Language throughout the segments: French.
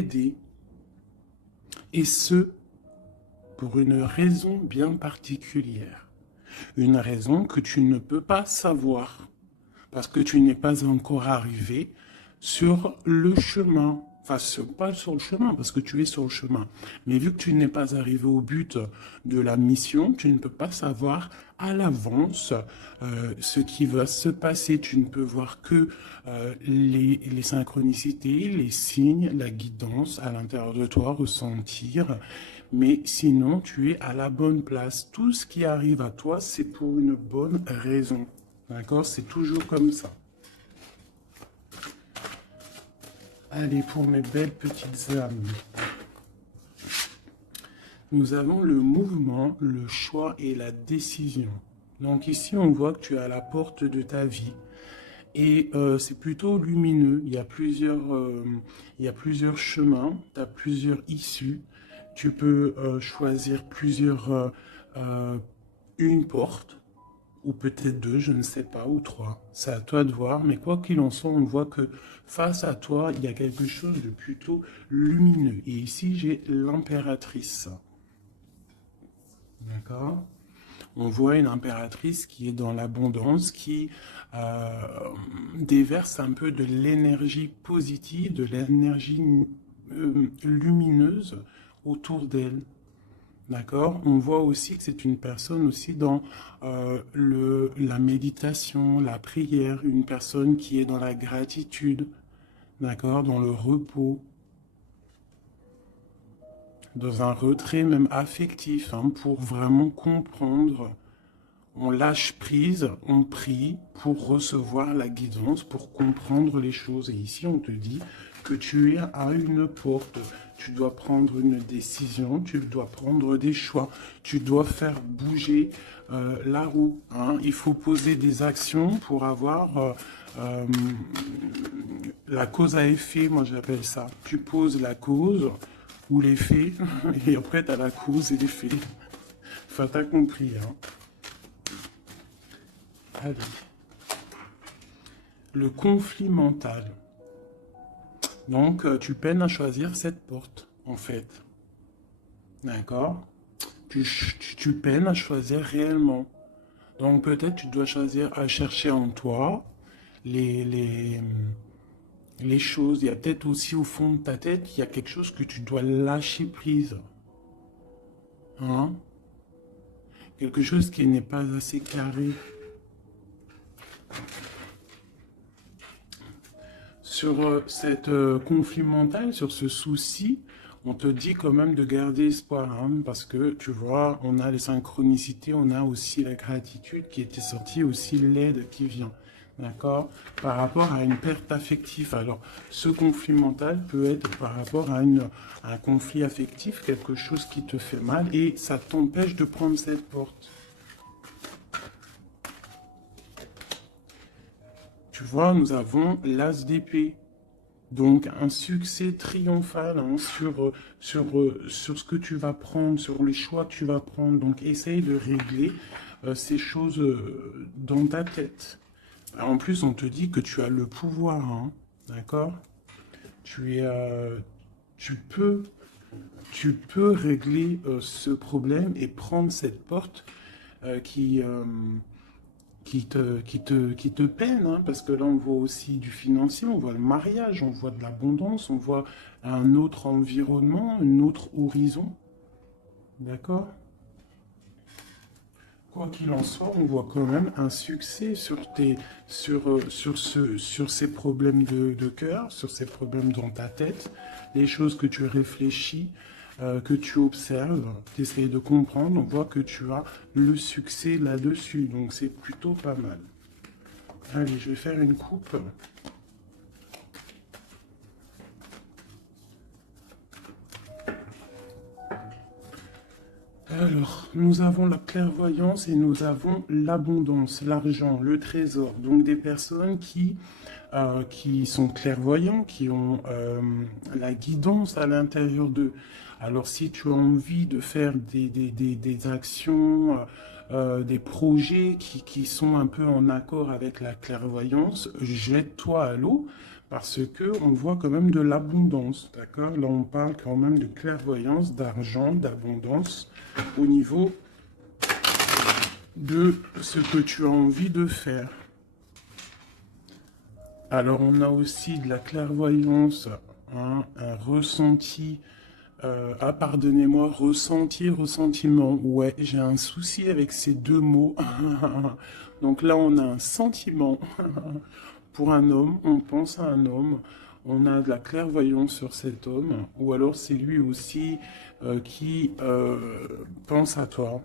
aider. Et ce, pour une raison bien particulière. Une raison que tu ne peux pas savoir parce que tu n'es pas encore arrivé sur le chemin. Enfin, pas sur le chemin, parce que tu es sur le chemin. Mais vu que tu n'es pas arrivé au but de la mission, tu ne peux pas savoir à l'avance ce qui va se passer. Tu ne peux voir que les synchronicités, les signes, la guidance à l'intérieur de toi, ressentir. Mais sinon, tu es à la bonne place. Tout ce qui arrive à toi, c'est pour une bonne raison. D'accord? C'est toujours comme ça. Allez, pour mes belles petites âmes. Nous avons le mouvement, le choix et la décision. Donc ici, on voit que tu es à la porte de ta vie. Et c'est plutôt lumineux. Il y a plusieurs chemins, tu as plusieurs issues. Tu peux choisir une porte, ou peut-être deux, je ne sais pas, ou trois. C'est à toi de voir, mais quoi qu'il en soit, on voit que face à toi, il y a quelque chose de plutôt lumineux. Et ici, j'ai l'impératrice. D'accord? On voit une impératrice qui est dans l'abondance, qui déverse un peu de l'énergie positive, de l'énergie lumineuse autour d'elle. D'accord? On voit aussi que c'est une personne aussi dans la méditation, la prière, une personne qui est dans la gratitude, d'accord? Dans le repos, dans un retrait même affectif, hein, pour vraiment comprendre. On lâche prise, on prie pour recevoir la guidance, pour comprendre les choses. Et ici, on te dit que tu es à une porte. Tu dois prendre une décision, tu dois prendre des choix, tu dois faire bouger la roue. Hein. Il faut poser des actions pour avoir la cause à effet, moi j'appelle ça. Tu poses la cause ou l'effet, et après tu as la cause et l'effet. Enfin, t'as compris, hein. Allez. Le conflit mental. Donc, tu peines à choisir cette porte, en fait. D'accord? Tu peines à choisir réellement. Donc, peut-être tu dois choisir à chercher en toi les, les, les choses. Il y a peut-être aussi au fond de ta tête, il y a quelque chose que tu dois lâcher prise. Hein? Quelque chose qui n'est pas assez carré. Sur cette conflit mental, sur ce souci, on te dit quand même de garder espoir, hein, parce que tu vois, on a les synchronicités, on a aussi la gratitude qui était sortie, aussi l'aide qui vient, d'accord? Par rapport à une perte affective. Alors, ce conflit mental peut être par rapport à un conflit affectif, quelque chose qui te fait mal, et ça t'empêche de prendre cette porte. Tu vois, nous avons l'as d'épée. Donc, un succès triomphal, hein, sur ce que tu vas prendre, sur les choix que tu vas prendre. Donc, essaye de régler ces choses dans ta tête. En plus, on te dit que tu as le pouvoir, hein, d'accord? Tu es, tu peux, tu peux régler ce problème et prendre cette porte euh, qui, euh, qui te peine, hein, parce que là, on voit aussi du financier, on voit le mariage, on voit de l'abondance, on voit un autre environnement, un autre horizon. D'accord? Quoi qu'il en soit, on voit quand même un succès sur ces problèmes de cœur, sur ces problèmes dans ta tête, les choses que tu réfléchis, que tu observes, tu essayes de comprendre, on voit que tu as le succès là-dessus, donc c'est plutôt pas mal. Allez, je vais faire une coupe. Alors, nous avons la clairvoyance et nous avons l'abondance, l'argent, le trésor. Donc des personnes qui sont clairvoyants, qui ont la guidance à l'intérieur d'eux. Alors si tu as envie de faire des actions, des projets qui sont un peu en accord avec la clairvoyance, jette-toi à l'eau Parce que on voit quand même de l'abondance, d'accord? Là, on parle quand même de clairvoyance, d'argent, d'abondance au niveau de ce que tu as envie de faire. Alors, on a aussi de la clairvoyance, hein, un ressenti. Pardonnez-moi, ressenti, ressentiment. Ouais, j'ai un souci avec ces deux mots. Donc là, on a un sentiment pour un homme, on pense à un homme, on a de la clairvoyance sur cet homme, ou alors c'est lui aussi qui pense à toi.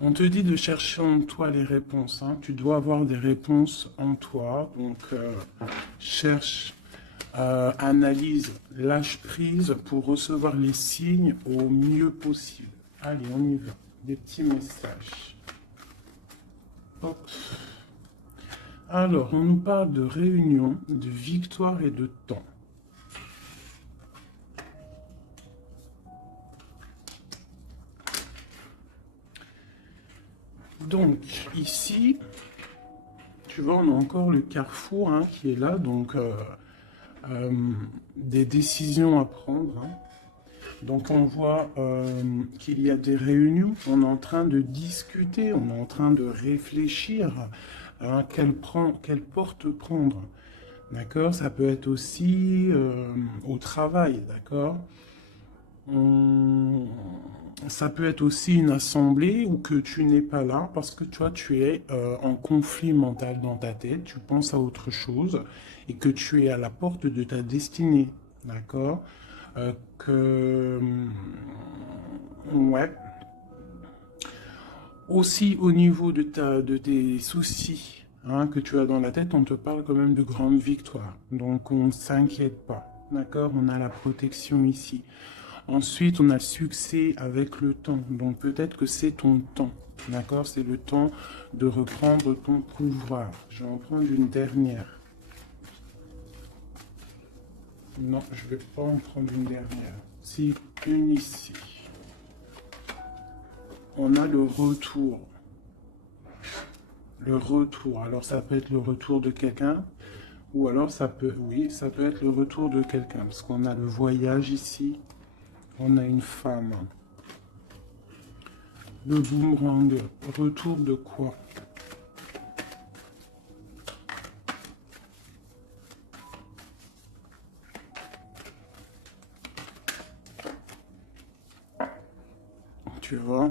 On te dit de chercher en toi les réponses, hein. Tu dois avoir des réponses en toi. Donc, cherche, analyse, lâche prise pour recevoir les signes au mieux possible. Allez, on y va. Des petits messages. Hop. Alors, on nous parle de réunion, de victoire et de temps. Donc, ici, tu vois, on a encore le carrefour, hein, qui est là, donc des décisions à prendre, hein. Donc on voit qu'il y a des réunions, on est en train de discuter, on est en train de réfléchir à quelle porte prendre. D'accord? Ça peut être aussi au travail, d'accord? Ça peut être aussi une assemblée où que tu n'es pas là parce que toi tu es en conflit mental dans ta tête, tu penses à autre chose et que tu es à la porte de ta destinée, d'accord? Que ouais. Aussi au niveau de tes soucis, hein, que tu as dans la tête, on te parle quand même de grandes victoires. Donc on ne s'inquiète pas, d'accord? On a la protection ici. Ensuite, on a le succès avec le temps. Donc peut-être que c'est ton temps. D'accord? C'est le temps de reprendre ton pouvoir. Je vais en prendre une dernière. Non, je ne vais pas en prendre une dernière. C'est une ici. On a le retour. Le retour. Alors ça peut être le retour de quelqu'un. Ou alors ça peut, oui, ça peut être le retour de quelqu'un. Parce qu'on a le voyage ici. On a une femme. Le boomerang, retour de quoi? Tu vois?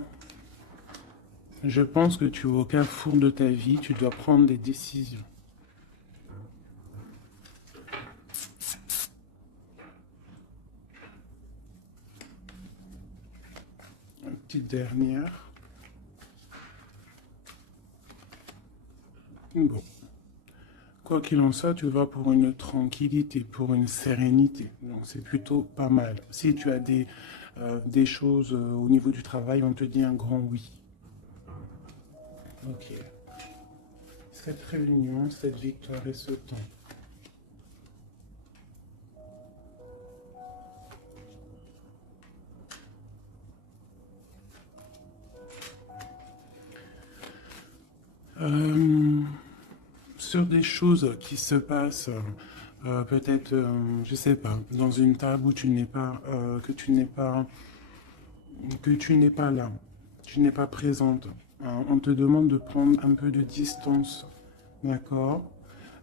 Je pense que tu es au carrefour de ta vie, tu dois prendre des décisions. Une petite dernière. Bon. Quoi qu'il en soit, tu vas pour une tranquillité, pour une sérénité. Donc c'est plutôt pas mal. Si tu as des choses au niveau du travail, on te dit un grand oui. Ok. Cette réunion, cette victoire et ce temps. Sur des choses qui se passent, peut-être, je sais pas, dans une table où tu n'es pas, que tu n'es pas là, tu n'es pas présente. Hein. On te demande de prendre un peu de distance, d'accord?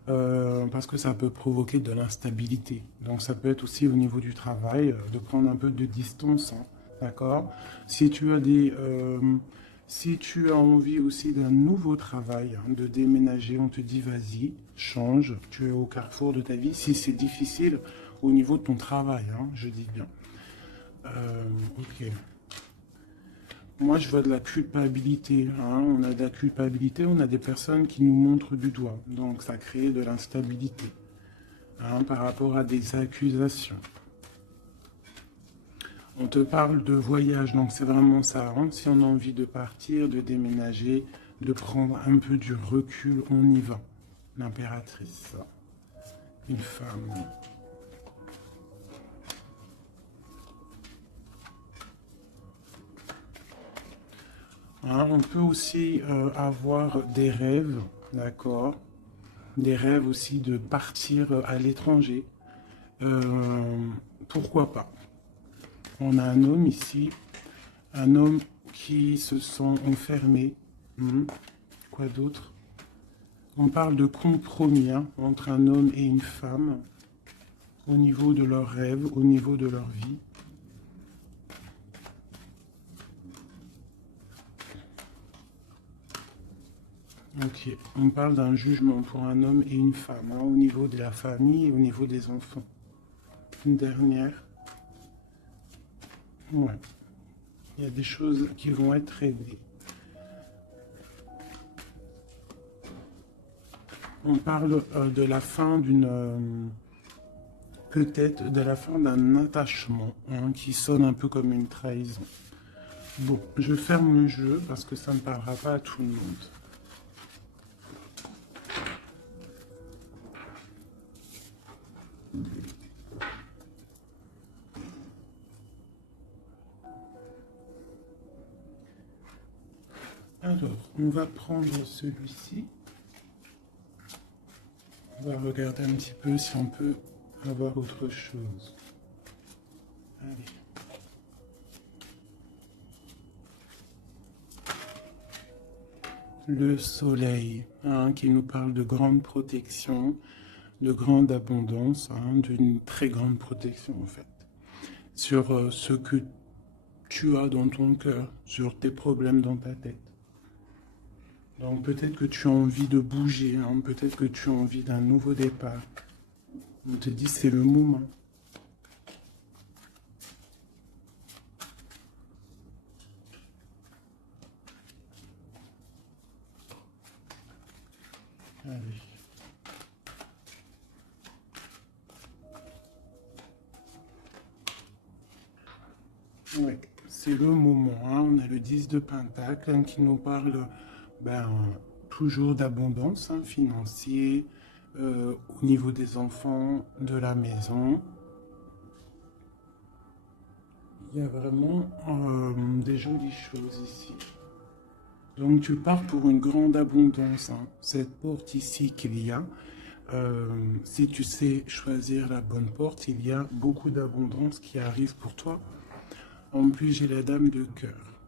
Parce que ça peut provoquer de l'instabilité. Donc ça peut être aussi au niveau du travail, de prendre un peu de distance, hein, d'accord? Si tu as si tu as envie aussi d'un nouveau travail, hein, de déménager, on te dit vas-y, change, tu es au carrefour de ta vie. Si c'est difficile au niveau de ton travail, hein, je dis bien. Ok. Moi, je vois de la culpabilité, hein. On a de la culpabilité, on a des personnes qui nous montrent du doigt. Donc, ça crée de l'instabilité, hein, par rapport à des accusations. On te parle de voyage, donc c'est vraiment ça, hein. Si on a envie de partir, de déménager, de prendre un peu du recul, on y va. L'impératrice, une femme. Hein, on peut aussi avoir des rêves, d'accord? Des rêves aussi de partir à l'étranger. Euh, Pourquoi pas? On a un homme ici, un homme qui se sent enfermé. Quoi d'autre? On parle de compromis hein, entre un homme et une femme au niveau de leurs rêves, au niveau de leur vie. Ok, on parle d'un jugement pour un homme et une femme, hein, au niveau de la famille et au niveau des enfants. Une dernière. Ouais, il y a des choses qui vont être réglées. On parle de la fin d'une... peut-être de la fin d'un attachement hein, qui sonne un peu comme une trahison. Bon, je ferme le jeu parce que ça ne parlera pas à tout le monde. Alors, on va prendre celui-ci. On va regarder un petit peu si on peut avoir autre chose. Allez. Le soleil, hein, qui nous parle de grande protection, de grande abondance, hein, d'une très grande protection en fait, sur ce que tu as dans ton cœur, sur tes problèmes dans ta tête. Donc peut-être que tu as envie de bouger, hein, peut-être que tu as envie d'un nouveau départ. On te dit c'est le moment. Allez. Ouais, c'est le moment. Hein. On a le 10 de Pentacle hein, qui nous parle ben, toujours d'abondance hein, financière, au niveau des enfants, de la maison. Il y a vraiment des jolies choses ici. Donc tu pars pour une grande abondance. Hein. Cette porte ici qu'il y a, si tu sais choisir la bonne porte, il y a beaucoup d'abondance qui arrive pour toi. En plus, j'ai la dame de cœur.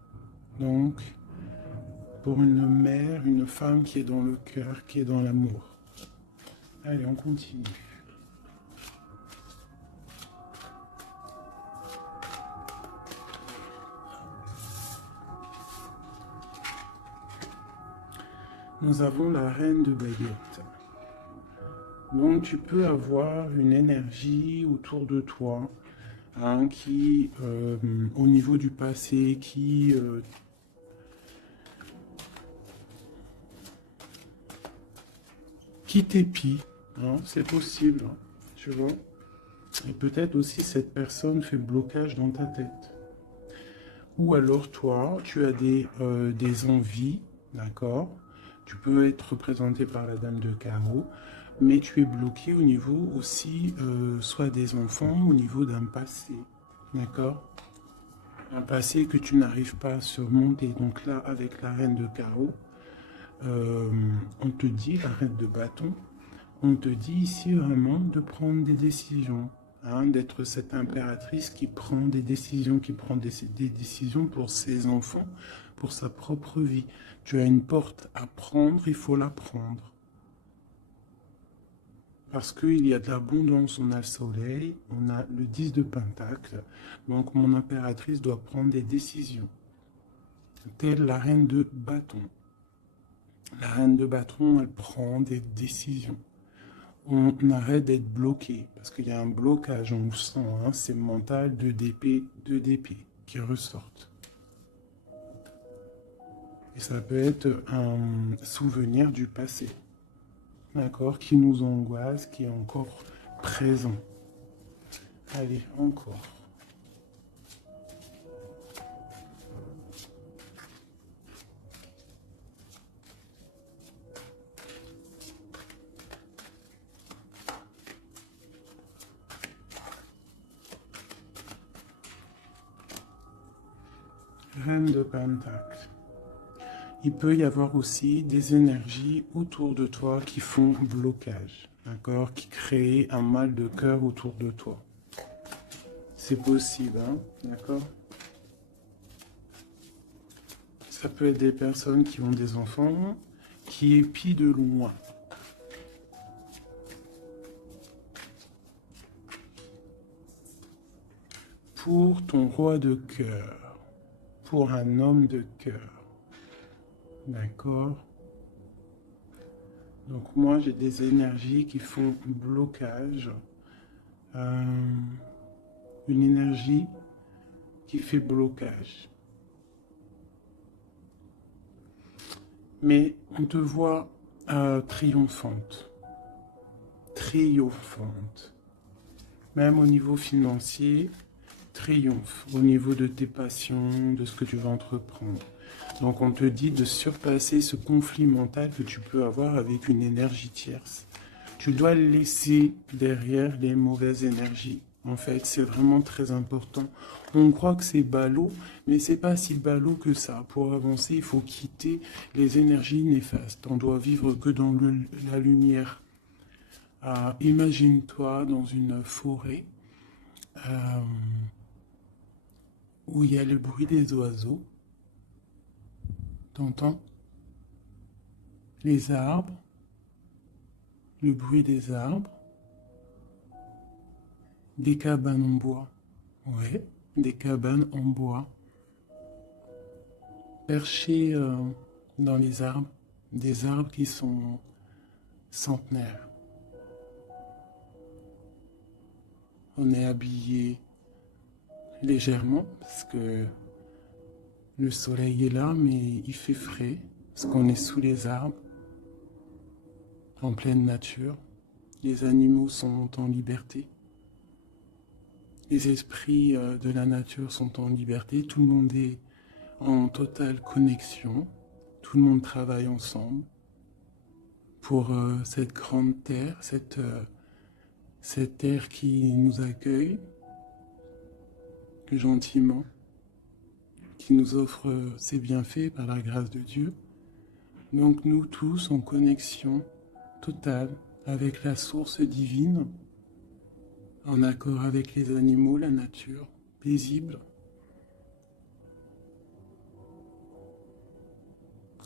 Donc, pour une mère, une femme qui est dans le cœur, qui est dans l'amour. Allez, on continue. Nous avons la reine de baguette. Donc, tu peux avoir une énergie autour de toi hein, qui, au niveau du passé, qui t'épie. Hein, c'est possible, hein, tu vois. Et peut-être aussi cette personne fait blocage dans ta tête. Ou alors toi, tu as des envies, d'accord? Tu peux être représenté par la dame de carreau, mais tu es bloqué au niveau aussi, soit des enfants, au niveau d'un passé, d'accord? Un passé que tu n'arrives pas à surmonter. Donc là, avec la reine de carreau, on te dit, la reine de bâton, on te dit ici vraiment de prendre des décisions, hein, d'être cette impératrice qui prend des décisions, qui prend des décisions pour ses enfants, pour sa propre vie. Tu as une porte à prendre, il faut la prendre. Parce qu'il y a de l'abondance, on a le soleil, on a le 10 de Pentacle, donc mon impératrice doit prendre des décisions. Telle la reine de bâton. La reine de bâton, elle prend des décisions. On arrête d'être bloqué, parce qu'il y a un blocage, on le sent, hein, c'est mental, deux d'épée qui ressortent. Et ça peut être un souvenir du passé, d'accord, qui nous angoisse, qui est encore présent. Allez, encore. Reine de Pentacle. il peut y avoir aussi des énergies autour de toi qui font blocage, d'accord? Qui créent un mal de cœur autour de toi. C'est possible, hein? D'accord? Ça peut être des personnes qui ont des enfants, qui épient de loin. Pour ton roi de cœur, pour un homme de cœur. D'accord? Donc moi, j'ai des énergies qui font blocage. Une énergie qui fait blocage. Mais on te voit triomphante. Triomphante. Même au niveau financier, triomphe. Au niveau de tes passions, de ce que tu vas entreprendre. Donc on te dit de surpasser ce conflit mental que tu peux avoir avec une énergie tierce. Tu dois laisser derrière les mauvaises énergies. En fait, c'est vraiment très important. On croit que c'est ballot, mais c'est pas si ballot que ça. Pour avancer, il faut quitter les énergies néfastes. On doit vivre que dans la lumière. Imagine-toi dans une forêt où il y a le bruit des oiseaux. T'entends? Les arbres, le bruit des arbres, des cabanes en bois. Ouais, des cabanes en bois. Perchées dans les arbres, des arbres qui sont centenaires. On est habillé légèrement parce que le soleil est là, mais il fait frais parce qu'on est sous les arbres, en pleine nature. Les animaux sont en liberté. Les esprits de la nature sont en liberté. Tout le monde est en totale connexion. Tout le monde travaille ensemble pour cette grande terre, cette terre qui nous accueille gentiment, qui nous offre ses bienfaits par la grâce de Dieu. Donc nous tous en connexion totale avec la source divine, en accord avec les animaux, la nature, paisible.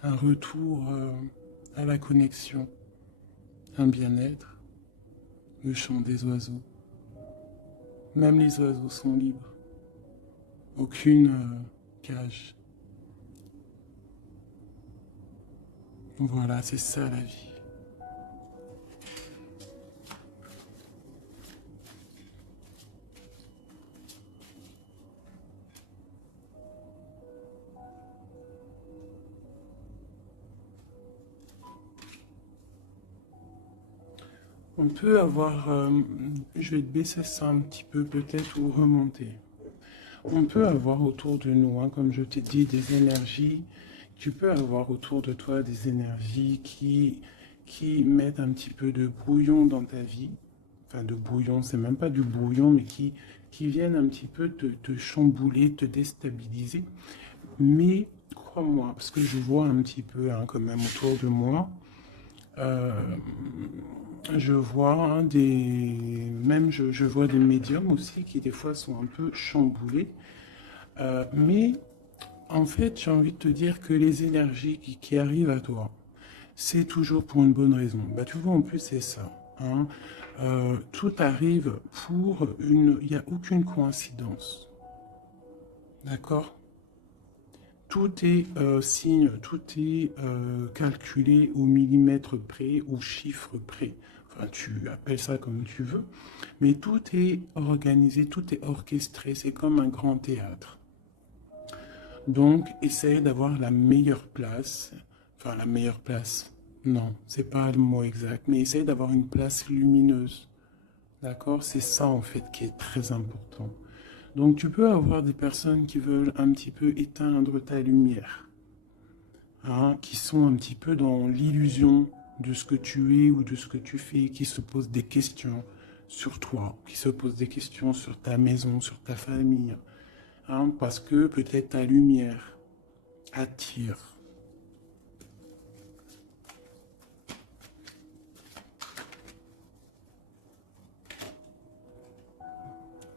Un retour à la connexion, un bien-être, le chant des oiseaux. Même les oiseaux sont libres. Aucune cage. Voilà, c'est ça la vie. On peut avoir, je vais te baisser ça un petit peu peut-être ou remonter. On peut avoir autour de nous, hein, comme je t'ai dit, des énergies. Tu peux avoir autour de toi des énergies qui mettent un petit peu de brouillon dans ta vie. Enfin, de brouillon, c'est même pas du brouillon, mais qui viennent un petit peu te chambouler, te déstabiliser. Mais crois-moi, parce que je vois un petit peu hein, quand même autour de moi, je vois hein, je vois des médiums aussi qui des fois sont un peu chamboulés. Mais en fait, j'ai envie de te dire que les énergies qui arrivent à toi, c'est toujours pour une bonne raison. Bah, tu vois, en plus, c'est ça. Hein. Tout arrive pour une... Il n'y a aucune coïncidence. D'accord? Tout est signe, tout est calculé au millimètre près, au chiffre près. Enfin, tu appelles ça comme tu veux. Mais tout est organisé, tout est orchestré. C'est comme un grand théâtre. Donc, essaye d'avoir la meilleure place. Enfin, la meilleure place. Non, c'est pas le mot exact. Mais essaye d'avoir une place lumineuse. D'accord? C'est ça, en fait, qui est très important. Donc, tu peux avoir des personnes qui veulent un petit peu éteindre ta lumière. Hein, qui sont un petit peu dans l'illusion de ce que tu es ou de ce que tu fais, qui se posent des questions sur toi, qui se posent des questions sur ta maison, sur ta famille. Hein, parce que peut-être ta lumière attire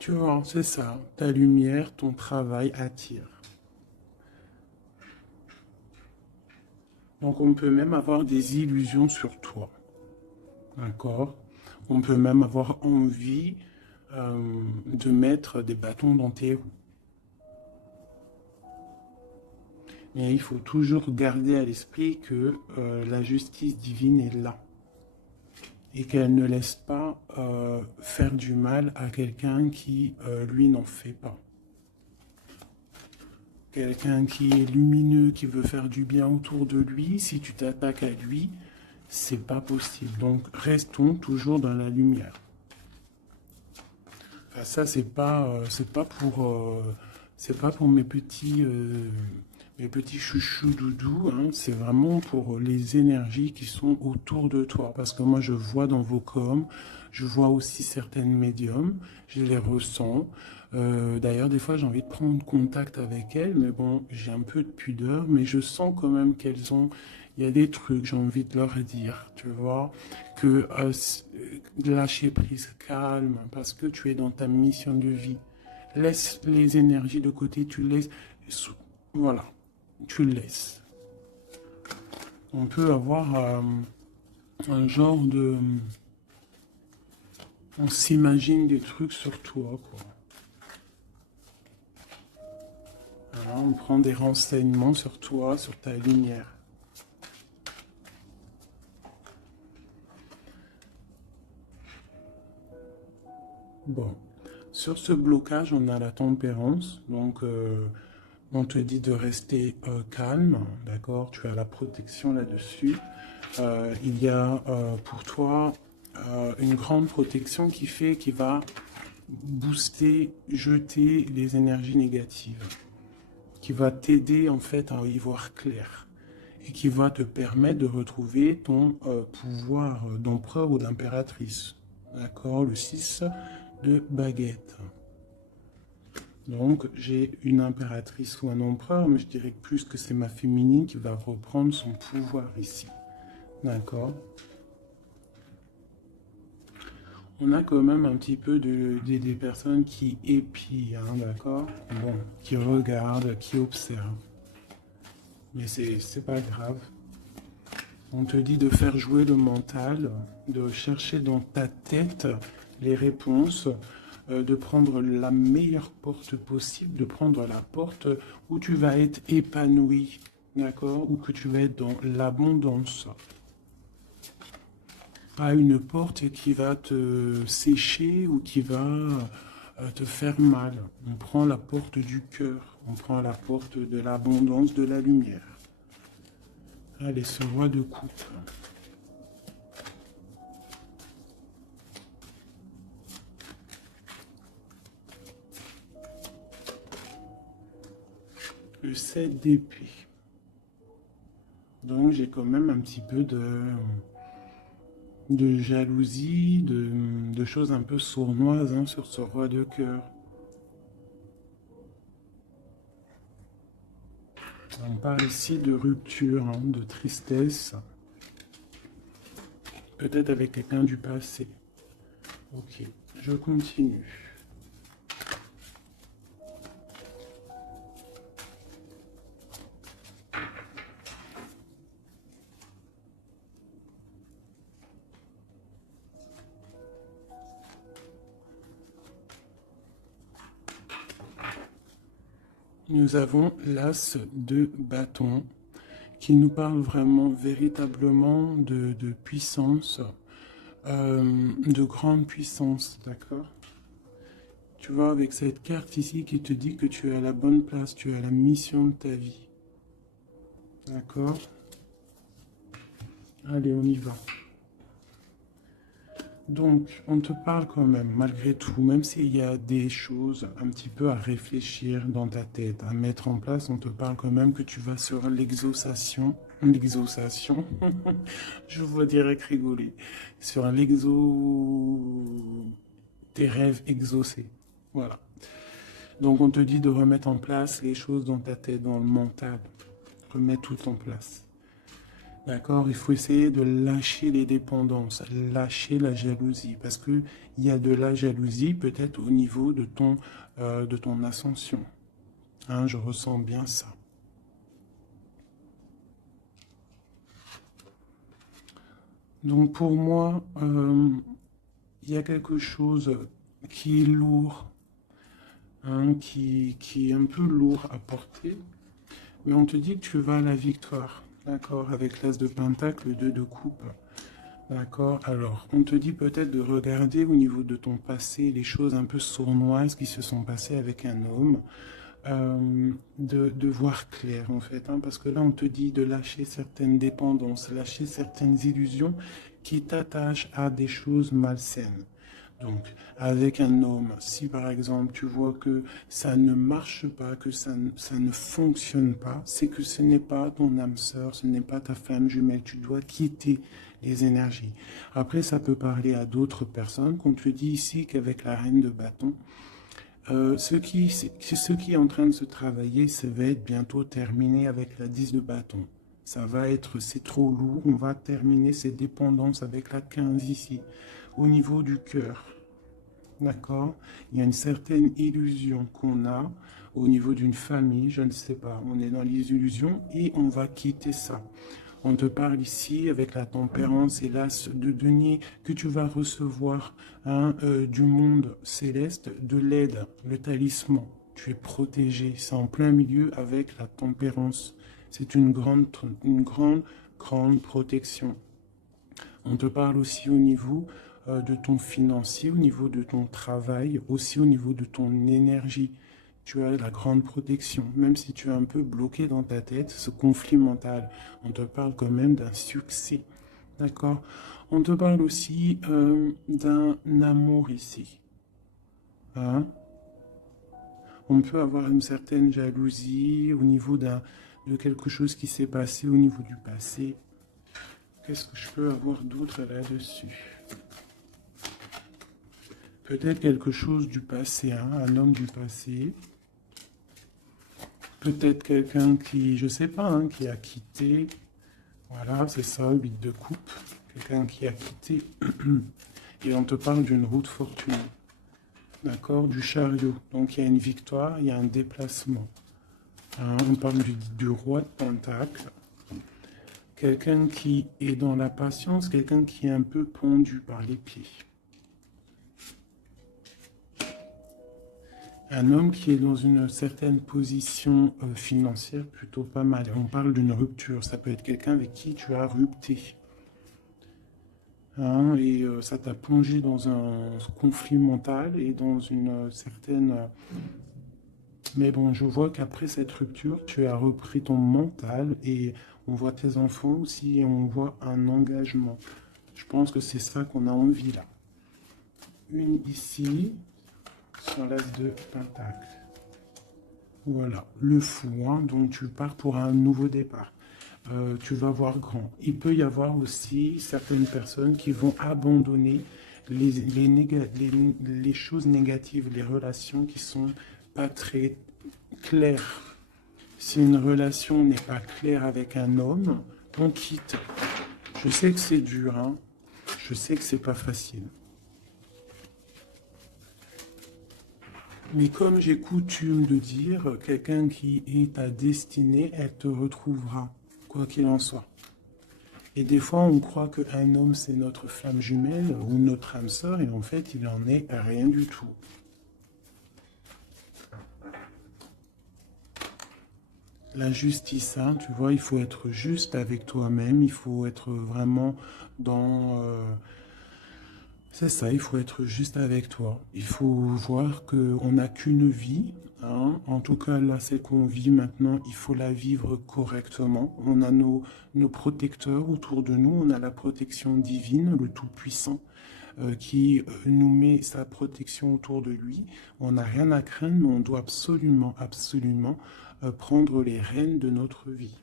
Tu vois, c'est ça. Ta lumière, ton travail attire. Donc on peut même avoir des illusions sur toi. D'accord? On peut même avoir envie de mettre des bâtons dans tes roues. Mais il faut toujours garder à l'esprit que la justice divine est là et qu'elle ne laisse pas faire du mal à quelqu'un qui, lui, n'en fait pas. Quelqu'un qui est lumineux, qui veut faire du bien autour de lui, si tu t'attaques à lui, c'est pas possible. Donc restons toujours dans la lumière. Enfin, ça, c'est pas pour mes petits chouchous doudous, hein. C'est vraiment pour les énergies qui sont autour de toi. Parce que moi, je vois dans vos coms, je vois aussi certaines médiums, je les ressens. D'ailleurs, des fois, j'ai envie de prendre contact avec elles, mais bon, j'ai un peu de pudeur, mais je sens quand même qu'elles ont, il y a des trucs, j'ai envie de leur dire, tu vois, que lâcher prise, calme, parce que tu es dans ta mission de vie. Laisse les énergies de côté, tu laisses, voilà, tu laisses. On peut avoir un genre de, on s'imagine des trucs sur toi, quoi. Voilà, on prend des renseignements sur toi, sur ta lumière. Bon, sur ce blocage, on a la tempérance. Donc, on te dit de rester calme, d'accord? Tu as la protection là-dessus. Il y a pour toi une grande protection qui va booster, jeter les énergies négatives, qui va t'aider en fait à y voir clair et qui va te permettre de retrouver ton pouvoir d'empereur ou d'impératrice. D'accord? Le 6 de baguette. Donc j'ai une impératrice ou un empereur, mais je dirais plus que c'est ma féminine qui va reprendre son pouvoir ici. D'accord? On a quand même un petit peu des personnes qui épient, hein, d'accord? Bon, qui regardent, qui observent. Mais c'est pas grave. On te dit de faire jouer le mental, de chercher dans ta tête les réponses, de prendre la meilleure porte possible, de prendre la porte où tu vas être épanoui, d'accord? Ou que tu vas être dans l'abondance. Pas une porte qui va te sécher ou qui va te faire mal. On prend la porte du cœur, on prend la porte de l'abondance, de la lumière. Allez, ce roi de coupe. Le 7 d'épée. Donc j'ai quand même un petit peu de jalousie, de choses un peu sournoises, hein, sur ce roi de cœur. On parle ici de rupture, hein, de tristesse. Peut-être avec quelqu'un du passé. Ok, je continue. Nous avons l'as de bâton qui nous parle vraiment véritablement de puissance, de grande puissance, d'accord? Tu vois, avec cette carte ici qui te dit que tu es à la bonne place, tu es à la mission de ta vie. D'accord? Allez, on y va. Donc, on te parle quand même, malgré tout, même s'il y a des choses un petit peu à réfléchir dans ta tête, à mettre en place, on te parle quand même que tu vas sur l'exaucation. L'exaucation, je vois direct rigoler. Sur tes rêves exaucés. Voilà. Donc, on te dit de remettre en place les choses dans ta tête, dans le mental. Remets tout en place. D'accord? Il faut essayer de lâcher les dépendances, lâcher la jalousie, parce que il y a de la jalousie peut-être au niveau de ton ascension. Hein, je ressens bien ça. Donc pour moi, il y a quelque chose qui est lourd, hein, qui est un peu lourd à porter, mais on te dit que tu vas à la victoire, d'accord, avec l'as de pentacle, le 2 de coupe. D'accord. Alors, on te dit peut-être de regarder au niveau de ton passé les choses un peu sournoises qui se sont passées avec un homme, de voir clair en fait, hein, parce que là on te dit de lâcher certaines dépendances, lâcher certaines illusions qui t'attachent à des choses malsaines. Donc, avec un homme, si par exemple tu vois que ça ne marche pas, que ça ne fonctionne pas, c'est que ce n'est pas ton âme sœur, ce n'est pas ta femme jumelle. Tu dois quitter les énergies. Après, ça peut parler à d'autres personnes, qu'on te dit ici qu'avec la reine de bâton, ce qui est en train de se travailler, ça va être bientôt terminé avec la 10 de bâton. Ça va être, c'est trop lourd, on va terminer ces dépendances avec la 15 ici, au niveau du cœur. D'accord? Il y a une certaine illusion qu'on a au niveau d'une famille, je ne sais pas. On est dans les illusions et on va quitter ça. On te parle ici avec la tempérance et l'as de denier que tu vas recevoir, hein, du monde céleste, de l'aide, le talisman. Tu es protégé, c'est en plein milieu avec la tempérance. C'est grande protection. On te parle aussi au niveau de ton financier, au niveau de ton travail, aussi au niveau de ton énergie. Tu as la grande protection, même si tu es un peu bloqué dans ta tête, ce conflit mental. On te parle quand même d'un succès. D'accord? On te parle aussi d'un amour ici. Hein? On peut avoir une certaine jalousie au niveau de quelque chose qui s'est passé au niveau du passé. Qu'est-ce que je peux avoir d'autre là-dessus? Peut-être quelque chose du passé, hein, un homme du passé. Peut-être quelqu'un qui, je sais pas, hein, qui a quitté. Voilà, c'est ça, 8 de coupe. Quelqu'un qui a quitté. Et on te parle d'une route fortunée. D'accord, du chariot. Donc il y a une victoire, il y a un déplacement. Hein, on parle du roi de Pentacle. Quelqu'un qui est dans la patience, quelqu'un qui est un peu pendu par les pieds. Un homme qui est dans une certaine position financière plutôt pas mal. On parle d'une rupture. Ça peut être quelqu'un avec qui tu as rupté. Hein, et ça t'a plongé dans un conflit mental et dans une certaine... Mais bon, je vois qu'après cette rupture, tu as repris ton mental et on voit tes enfants aussi et on voit un engagement. Je pense que c'est ça qu'on a envie là. Une ici, sur l'as de pentacle. Voilà, le fou, hein, donc tu pars pour un nouveau départ. Tu vas voir grand. Il peut y avoir aussi certaines personnes qui vont abandonner les choses négatives, les relations qui sont pas très claires. Si une relation n'est pas claire avec un homme, on quitte. Je sais que c'est dur, hein. Je sais que c'est pas facile. Mais comme j'ai coutume de dire, quelqu'un qui est ta destinée, elle te retrouvera, quoi qu'il en soit. Et des fois, on croit qu'un homme, c'est notre flamme jumelle ou notre âme sœur, et en fait, il n'en est rien du tout. La justice, hein, tu vois, il faut être juste avec toi-même, il faut être vraiment dans... c'est ça, il faut être juste avec toi. Il faut voir qu'on n'a qu'une vie, hein. En tout cas, là, celle qu'on vit maintenant, il faut la vivre correctement. On a nos protecteurs autour de nous, on a la protection divine, le Tout-Puissant, qui nous met sa protection autour de lui. On n'a rien à craindre, mais on doit absolument, absolument prendre les rênes de notre vie.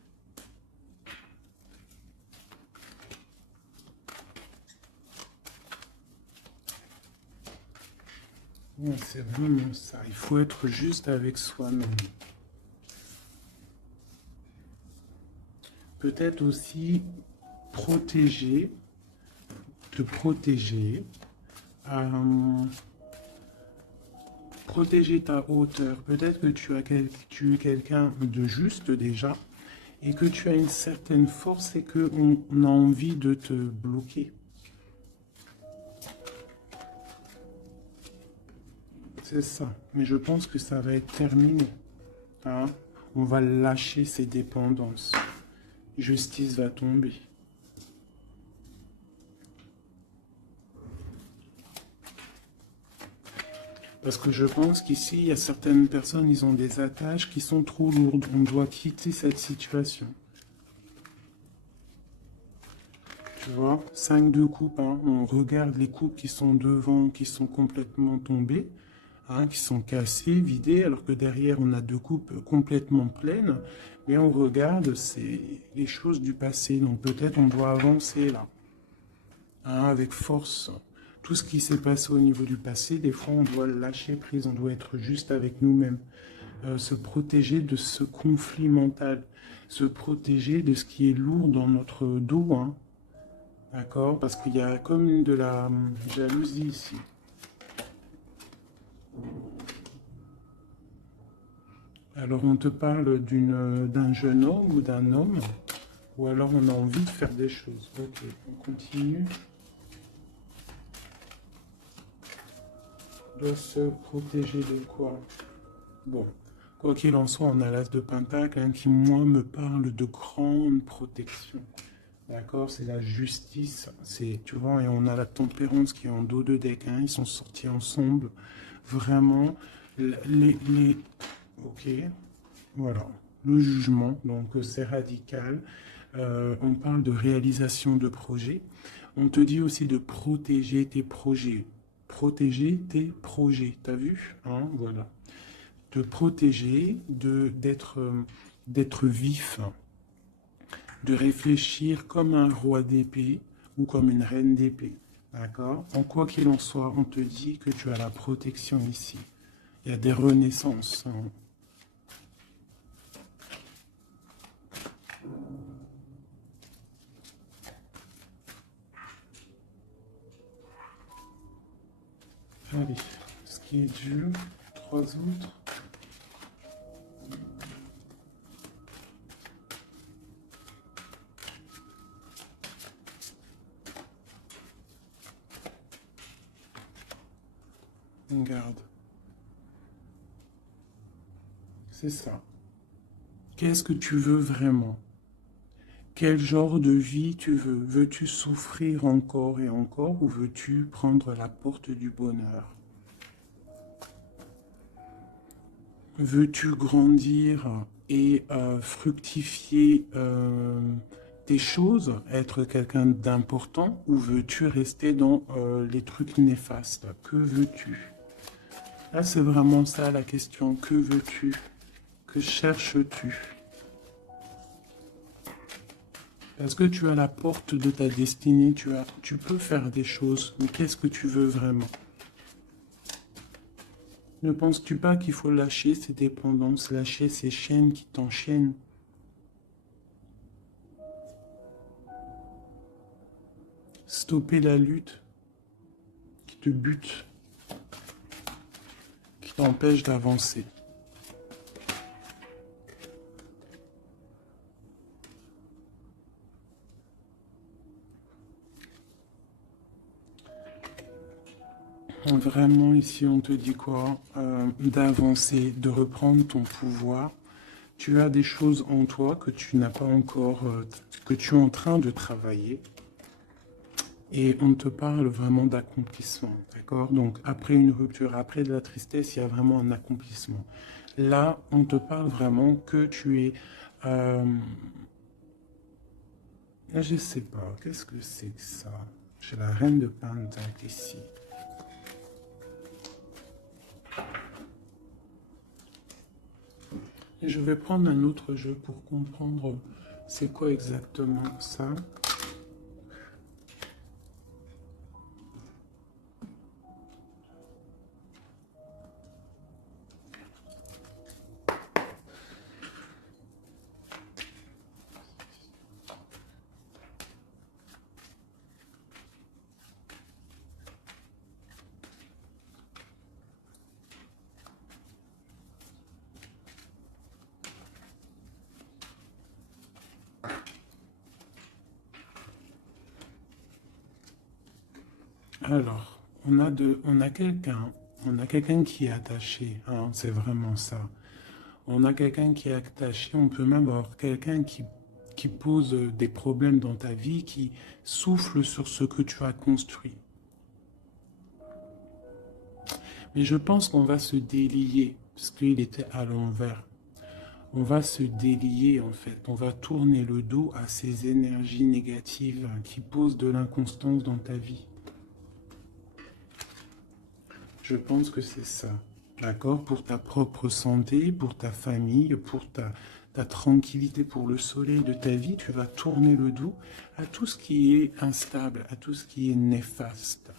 Ouais, c'est vraiment ça. Il faut être juste avec soi-même. peut-être aussi protéger, te protéger, euh, protéger ta hauteur. Peut-être que tu es quelqu'un de juste déjà et que tu as une certaine force et qu'on a envie de te bloquer. C'est ça. Mais je pense que ça va être terminé. Hein? On va lâcher ces dépendances. Justice va tomber. Parce que je pense qu'ici, il y a certaines personnes, ils ont des attaches qui sont trop lourdes. On doit quitter cette situation. Tu vois, 5 de coupe, hein. On regarde les coupes qui sont devant, qui sont complètement tombées, hein, qui sont cassées, vidées, alors que derrière, on a 2 coupes complètement pleines. Mais on regarde, c'est les choses du passé. Donc peut-être on doit avancer là, hein, avec force. Tout ce qui s'est passé au niveau du passé, des fois, on doit lâcher prise, on doit être juste avec nous-mêmes. Se protéger de ce conflit mental, se protéger de ce qui est lourd dans notre dos, hein. D'accord? Parce qu'il y a comme de la jalousie ici. Alors on te parle d'un jeune homme ou d'un homme, ou alors on a envie de faire des choses. Ok, on continue. De se protéger de quoi? Bon, quoi qu'il en soit, on a l'as de Pentacle hein, qui, moi, me parle de grande protection. D'accord, c'est la justice, c'est, tu vois, et on a la tempérance qui est en dos de deck, hein, ils sont sortis ensemble, vraiment, ok, voilà, le jugement, donc c'est radical, on parle de réalisation de projets, on te dit aussi de protéger tes projets, t'as vu, hein, voilà, de protéger, d'être vif, de réfléchir comme un roi d'épée ou comme une reine d'épée. D'accord? En quoi qu'il en soit, on te dit que tu as la protection ici. Il y a des renaissances. Hein. Allez, ce qui est dur, 3 autres. On garde. C'est ça. Qu'est-ce que tu veux vraiment? Quel genre de vie tu veux? Veux-tu souffrir encore et encore ou veux-tu prendre la porte du bonheur? Veux-tu grandir et fructifier tes choses, être quelqu'un d'important, ou veux-tu rester dans les trucs néfastes? Que veux-tu? Là, c'est vraiment ça la question. Que veux-tu? Que cherches-tu? Parce que tu as la porte de ta destinée, tu peux faire des choses, mais qu'est-ce que tu veux vraiment? Ne penses-tu pas qu'il faut lâcher ces dépendances, lâcher ces chaînes qui t'enchaînent? Stopper la lutte qui te bute, qui t'empêche d'avancer. Vraiment, ici, on te dit quoi? D'avancer, de reprendre ton pouvoir. Tu as des choses en toi que tu n'as pas encore, que tu es en train de travailler. Et on te parle vraiment d'accomplissement, d'accord? Donc, après une rupture, après de la tristesse, il y a vraiment un accomplissement. Là, on te parle vraiment que tu es... je sais pas, qu'est-ce que c'est que ça? J'ai la reine de Pentacle ici. Et je vais prendre un autre jeu pour comprendre c'est quoi exactement ça. Alors, on a quelqu'un qui est attaché, hein, c'est vraiment ça. On a quelqu'un qui est attaché, on peut même avoir quelqu'un qui pose des problèmes dans ta vie, qui souffle sur ce que tu as construit. Mais je pense qu'on va se délier, parce qu'il était à l'envers. On va se délier en fait, on va tourner le dos à ces énergies négatives qui posent de l'inconstance dans ta vie. Je pense que c'est ça, d'accord? Pour ta propre santé, pour ta famille, pour ta tranquillité, pour le soleil de ta vie, tu vas tourner le dos à tout ce qui est instable, à tout ce qui est néfaste.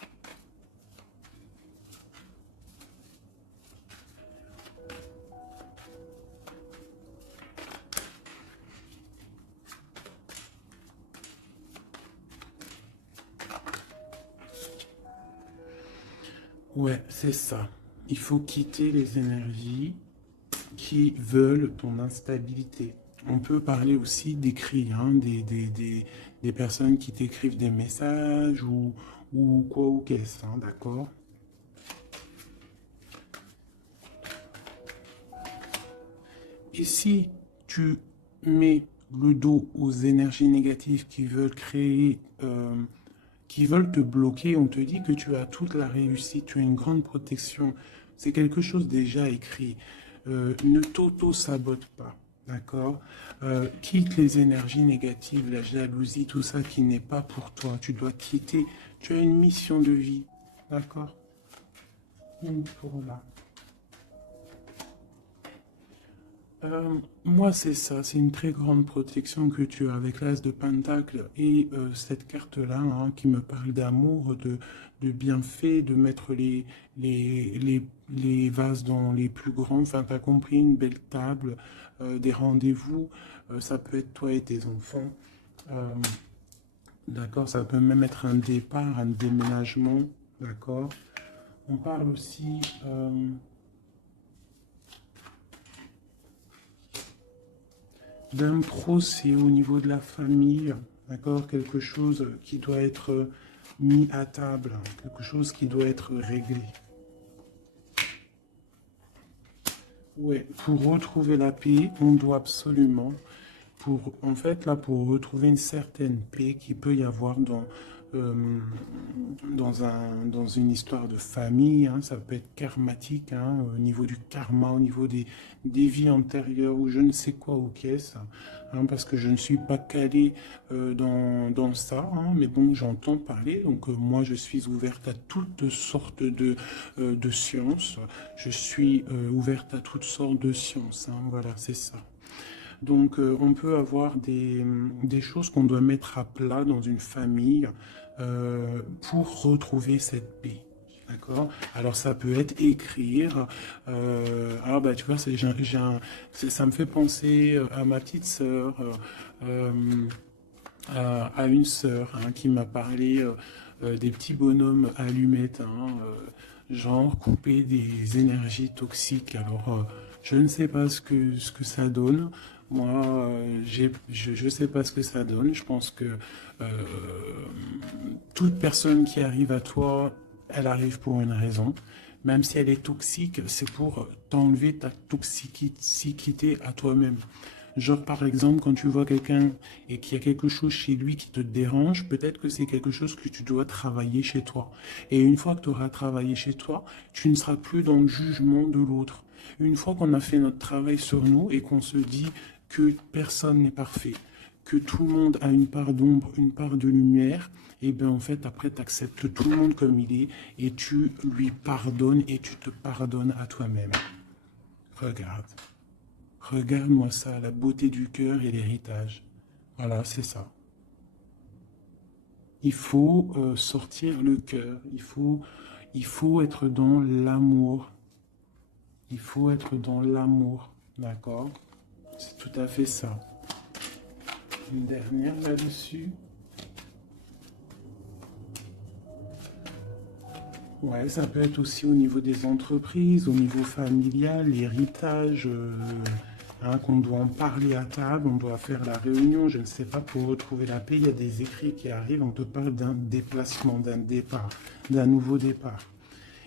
Ouais, c'est ça. Il faut quitter les énergies qui veulent ton instabilité. On peut parler aussi d'écrits, hein, des personnes qui t'écrivent des messages ou quoi ou qu'est-ce, hein, d'accord? Et si tu mets le dos aux énergies négatives qui veulent créer, qui veulent te bloquer, on te dit que tu as toute la réussite, tu as une grande protection. C'est quelque chose déjà écrit. Ne t'auto-sabote pas, d'accord? Quitte les énergies négatives, la jalousie, tout ça qui n'est pas pour toi. Tu dois quitter. Tu as une mission de vie, d'accord? Pour là. Moi, c'est ça, c'est une très grande protection que tu as avec l'As de Pentacle et cette carte-là hein, qui me parle d'amour, de bienfait, de mettre les vases dans les plus grands, enfin, t'as compris, une belle table, des rendez-vous, ça peut être toi et tes enfants, euh, d'accord, ça peut même être un départ, un déménagement, d'accord. On parle aussi... d'un procès au niveau de la famille, d'accord, quelque chose qui doit être mis à table, quelque chose qui doit être réglé. Ouais, pour retrouver la paix, on doit absolument, en fait, là, pour retrouver une certaine paix qu'il peut y avoir euh, dans une histoire de famille, hein, ça peut être karmatique, hein, au niveau du karma, au niveau des vies antérieures, ou je ne sais quoi ou qu'est-ce, hein, parce que je ne suis pas calé dans ça, hein, mais bon, j'entends parler, donc moi, je suis ouverte à toutes sortes de sciences, je suis ouverte à toutes sortes de sciences, hein, voilà, c'est ça. Donc, on peut avoir des choses qu'on doit mettre à plat dans une famille pour retrouver cette paix. D'accord? Alors, ça peut être écrire. Ah, bah, tu vois, ça me fait penser à ma petite sœur, euh, à une sœur hein, qui m'a parlé des petits bonhommes allumettes, hein, genre couper des énergies toxiques. Alors, je ne sais pas ce que ça donne. Moi, je ne sais pas ce que ça donne. Je pense que toute personne qui arrive à toi, elle arrive pour une raison. Même si elle est toxique, c'est pour t'enlever ta toxicité à toi-même. Genre, par exemple, quand tu vois quelqu'un et qu'il y a quelque chose chez lui qui te dérange, peut-être que c'est quelque chose que tu dois travailler chez toi. Et une fois que tu auras travaillé chez toi, tu ne seras plus dans le jugement de l'autre. Une fois qu'on a fait notre travail sur nous et qu'on se dit que personne n'est parfait, que tout le monde a une part d'ombre, une part de lumière, et bien en fait, après, tu acceptes tout le monde comme il est et tu lui pardonnes et tu te pardonnes à toi-même. Regarde. Regarde-moi ça, la beauté du cœur et l'héritage. Voilà, c'est ça. Il faut sortir le cœur. Il faut être dans l'amour. Il faut être dans l'amour. D'accord? C'est tout à fait ça. Une dernière là-dessus. Ouais, ça peut être aussi au niveau des entreprises, au niveau familial, l'héritage, hein, qu'on doit en parler à table, on doit faire la réunion, je ne sais pas, pour retrouver la paix. Il y a des écrits qui arrivent, on te parle d'un déplacement, d'un départ, d'un nouveau départ.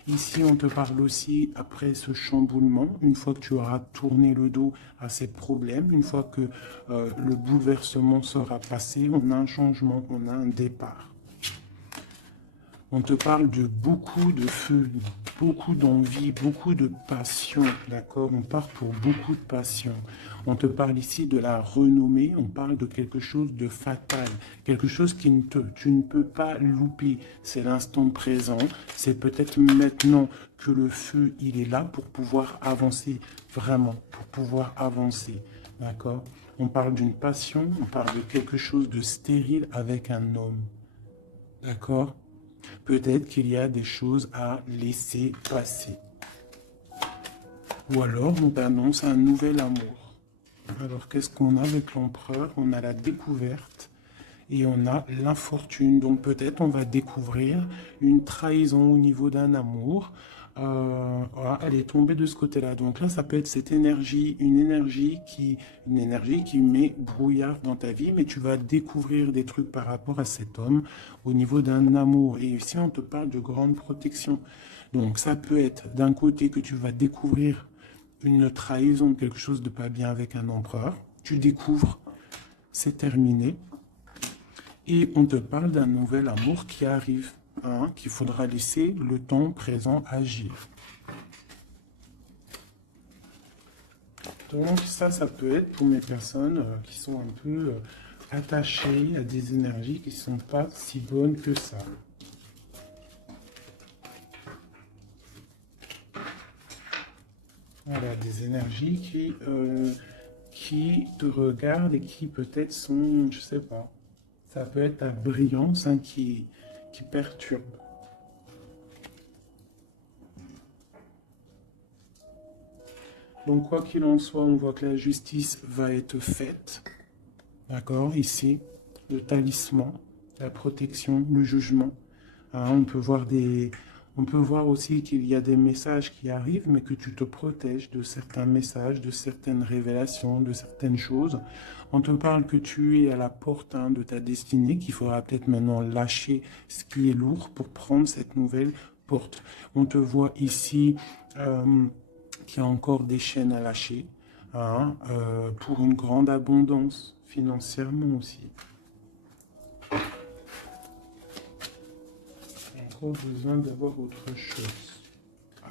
Ici, on te parle aussi, après ce chamboulement, une fois que tu auras tourné le dos à ces problèmes, une fois que le bouleversement sera passé, on a un changement, on a un départ. On te parle de beaucoup de feu, beaucoup d'envie, beaucoup de passion, d'accord? On part pour beaucoup de passion. On te parle ici de la renommée, on parle de quelque chose de fatal, quelque chose qui tu ne peux pas louper. C'est l'instant présent, c'est peut-être maintenant que le feu, il est là pour pouvoir avancer, vraiment, pour pouvoir avancer, d'accord? On parle d'une passion, on parle de quelque chose de stérile avec un homme, d'accord? Peut-être qu'il y a des choses à laisser passer. Ou alors, on t'annonce un nouvel amour. Alors, qu'est-ce qu'on a avec l'empereur? On a la découverte et on a l'infortune. Donc, peut-être on va découvrir une trahison au niveau d'un amour. Voilà, elle est tombée de ce côté-là. Donc là, ça peut être cette énergie, une énergie qui met brouillard dans ta vie, mais tu vas découvrir des trucs par rapport à cet homme au niveau d'un amour. Et ici, on te parle de grande protection. Donc ça peut être d'un côté que tu vas découvrir une trahison, quelque chose de pas bien avec un empereur. Tu découvres, c'est terminé. Et on te parle d'un nouvel amour qui arrive, hein, qu'il faudra laisser le temps présent agir. Donc ça peut être pour mes personnes qui sont un peu attachées à des énergies qui ne sont pas si bonnes que ça. Voilà, des énergies qui te regardent et qui peut-être sont, je sais pas, ça peut être ta brillance, hein, qui perturbe. Donc quoi qu'il en soit, on voit que la justice va être faite. D'accord, ici, le talisman, la protection, le jugement. Hein, on peut voir aussi qu'il y a des messages qui arrivent, mais que tu te protèges de certains messages, de certaines révélations, de certaines choses. On te parle que tu es à la porte, hein, de ta destinée, qu'il faudra peut-être maintenant lâcher ce qui est lourd pour prendre cette nouvelle porte. On te voit ici qu'il y a encore des chaînes à lâcher, hein, pour une grande abondance financièrement aussi. Encore besoin d'avoir autre chose. Ah.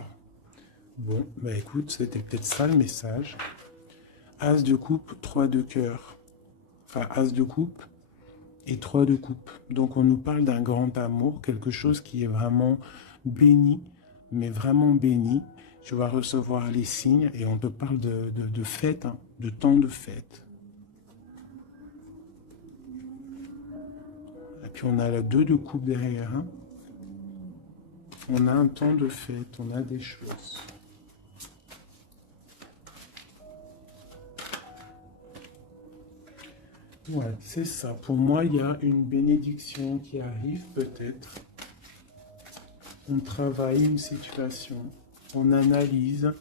Bon, bah écoute, c'était peut-être ça le message. As de coupe, 3 de cœur. Enfin, As de coupe et 3 de coupe. Donc on nous parle d'un grand amour, quelque chose qui est vraiment béni, mais vraiment béni. Tu vas recevoir les signes et on te parle de fête, hein, de temps de fête. Et puis on a la 2 de coupe derrière. Hein. On a un temps de fête, on a des choses. Ouais, c'est ça. Pour moi, il y a une bénédiction qui arrive peut-être. On travaille une situation, on analyse.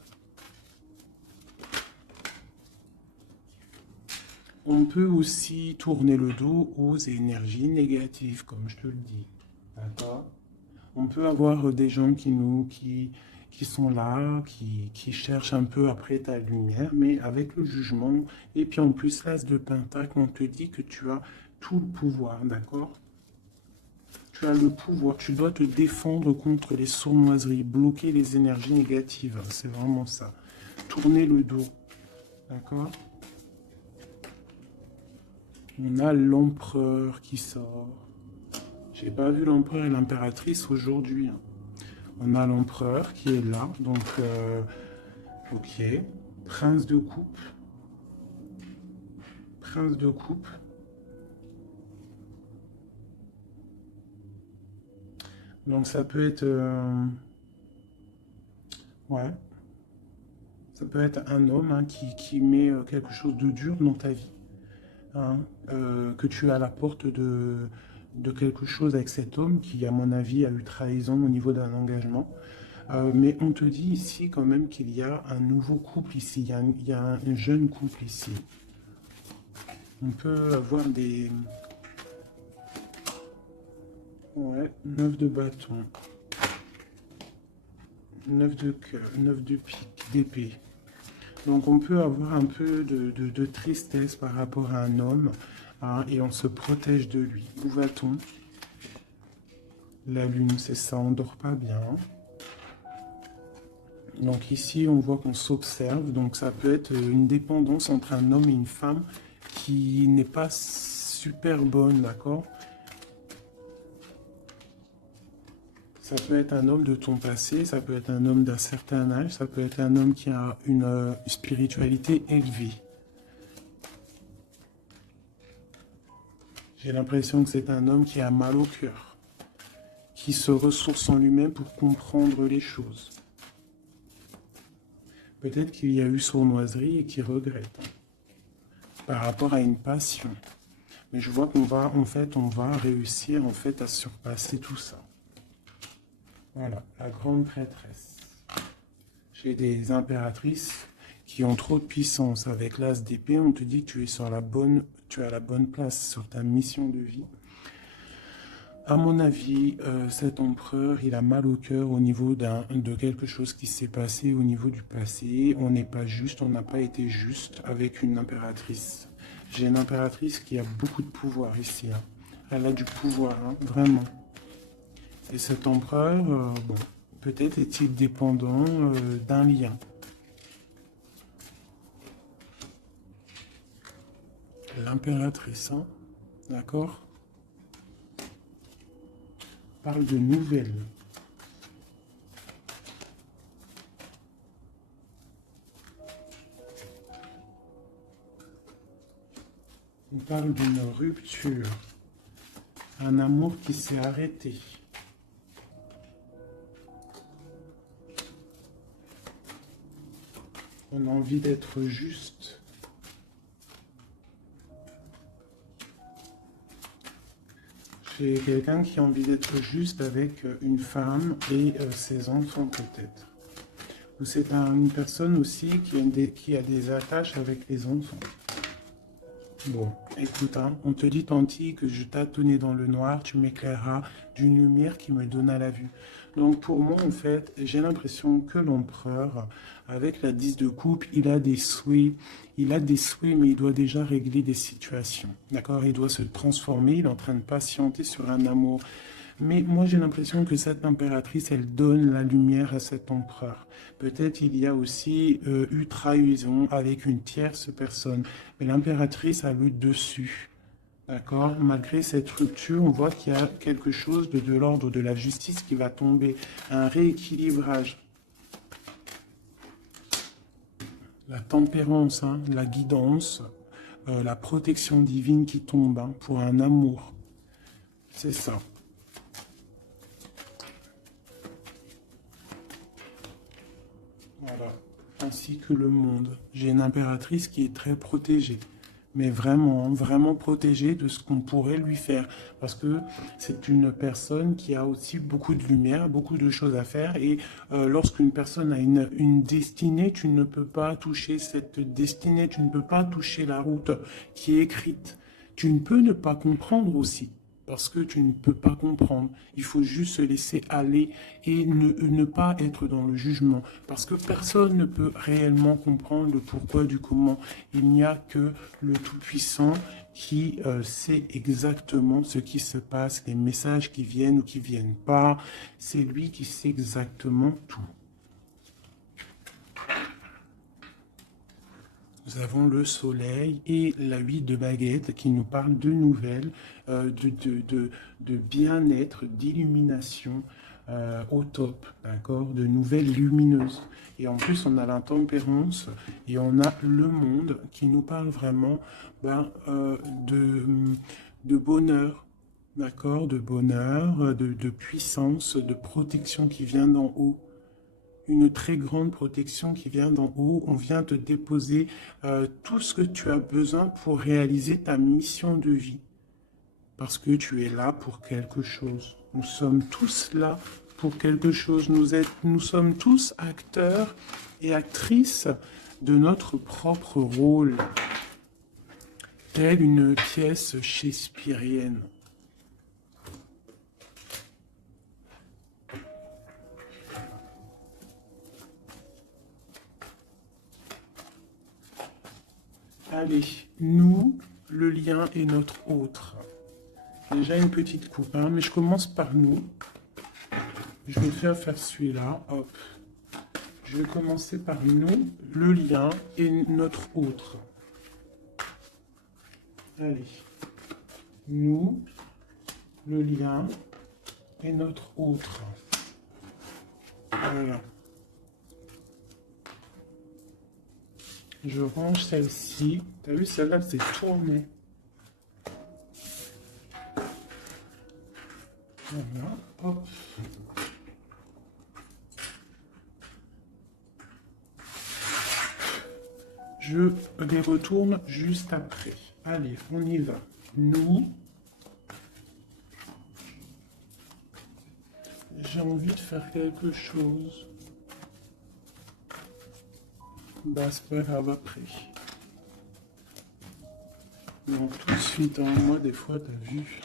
On peut aussi tourner le dos aux énergies négatives, comme je te le dis. D'accord? On peut avoir des gens qui sont là, qui cherchent un peu après ta lumière, mais avec le jugement. Et puis en plus, l'as de pentacle, on te dit que tu as tout le pouvoir, d'accord? Tu as le pouvoir, tu dois te défendre contre les sournoiseries, bloquer les énergies négatives, c'est vraiment ça. Tourner le dos, d'accord? On a l'empereur qui sort. J'ai pas vu l'empereur et l'impératrice aujourd'hui. Hein. On a l'empereur qui est là, donc ok. Prince de coupe. Prince de coupe. Donc ça peut être... ouais. Ça peut être un homme, hein, qui met quelque chose de dur dans ta vie. Hein, que tu es à la porte de quelque chose avec cet homme qui, à mon avis, a eu trahison au niveau d'un engagement. Mais on te dit ici quand même qu'il y a un nouveau couple ici, il y a un jeune couple ici. On peut avoir des... Ouais, 9 de bâton, 9 de cœur, 9 de pique, d'épée. Donc on peut avoir un peu de tristesse par rapport à un homme, hein, et on se protège de lui. Où va-t-on? La lune, c'est ça, on dort pas bien. Donc ici, on voit qu'on s'observe, donc ça peut être une dépendance entre un homme et une femme qui n'est pas super bonne, d'accord? Ça peut être un homme de ton passé, ça peut être un homme d'un certain âge, ça peut être un homme qui a une spiritualité élevée. J'ai l'impression que c'est un homme qui a mal au cœur, qui se ressource en lui-même pour comprendre les choses. Peut-être qu'il y a eu sournoiserie et qu'il regrette par rapport à une passion. Mais je vois qu'on va, en fait, on va réussir en fait à surpasser tout ça. Voilà, la grande prêtresse. J'ai des impératrices qui ont trop de puissance. Avec l'as d'épée, on te dit que tu es sur la bonne, tu as la bonne place sur ta mission de vie. À mon avis, cet empereur, il a mal au cœur au niveau de quelque chose qui s'est passé au niveau du passé. On n'est pas juste, on n'a pas été juste avec une impératrice. J'ai une impératrice qui a beaucoup de pouvoir ici, hein. Elle a du pouvoir, hein, vraiment. Et cet empereur, bon, peut-être est-il dépendant d'un lien. L'impératrice, hein, d'accord? Parle de nouvelles. On parle d'une rupture. Un amour qui s'est arrêté. On a envie d'être juste. J'ai quelqu'un qui a envie d'être juste avec une femme et ses enfants peut-être. Ou c'est une personne aussi qui a des attaches avec les enfants. Bon, écoute, hein, on te dit Tanti que je tâtonnais dans le noir, tu m'éclaireras d'une lumière qui me donna la vue. Donc pour moi, en fait, j'ai l'impression que l'empereur, avec la 10 de coupe, il a des souhaits, mais il doit déjà régler des situations. D'accord? Il doit se transformer, il est en train de patienter sur un amour. Mais moi, j'ai l'impression que cette impératrice, elle donne la lumière à cet empereur. Peut-être il y a aussi eu trahison avec une tierce personne. Mais l'impératrice a le dessus. D'accord? Malgré cette rupture, on voit qu'il y a quelque chose de l'ordre de la justice qui va tomber. Un rééquilibrage. La tempérance, hein, la guidance, la protection divine qui tombe, hein, pour un amour. C'est ça. Voilà, ainsi que le monde. J'ai une impératrice qui est très protégée, mais vraiment, hein, vraiment protégée de ce qu'on pourrait lui faire. Parce que c'est une personne qui a aussi beaucoup de lumière, beaucoup de choses à faire. Et lorsqu'une personne a une destinée, tu ne peux pas toucher cette destinée, tu ne peux pas toucher la route qui est écrite. Tu ne peux ne pas comprendre aussi. Parce que tu ne peux pas comprendre. Il faut juste se laisser aller et ne pas être dans le jugement. Parce que personne ne peut réellement comprendre le pourquoi du comment. Il n'y a que le Tout-Puissant qui sait exactement ce qui se passe, les messages qui viennent ou qui ne viennent pas. C'est lui qui sait exactement tout. Nous avons le soleil et la 8 de baguette qui nous parle de nouvelles, de bien-être, d'illumination au top, d'accord, de nouvelles lumineuses. Et en plus, on a l'intempérance et on a le monde qui nous parle vraiment de bonheur, d'accord, de bonheur, de puissance, de protection qui vient d'en haut. Une très grande protection qui vient d'en haut. On vient te déposer tout ce que tu as besoin pour réaliser ta mission de vie. Parce que tu es là pour quelque chose. Nous sommes tous là pour quelque chose. Nous sommes tous acteurs et actrices de notre propre rôle, telle une pièce shakespearienne. Allez, nous, le lien est notre autre. Déjà une petite coupe, hein, mais je commence par nous. Je vais faire celui-là, hop. Je vais commencer par nous, le lien et notre autre. Allez, nous, le lien et notre autre. Voilà. Je range celle-ci. T'as vu, celle-là, c'est tourné. Voilà, hop. Je les retourne juste après. Allez, on y va. Nous. J'ai envie de faire quelque chose. Bah, c'est pas grave après. Non, tout de suite, hein. Moi, des fois, t'as vu.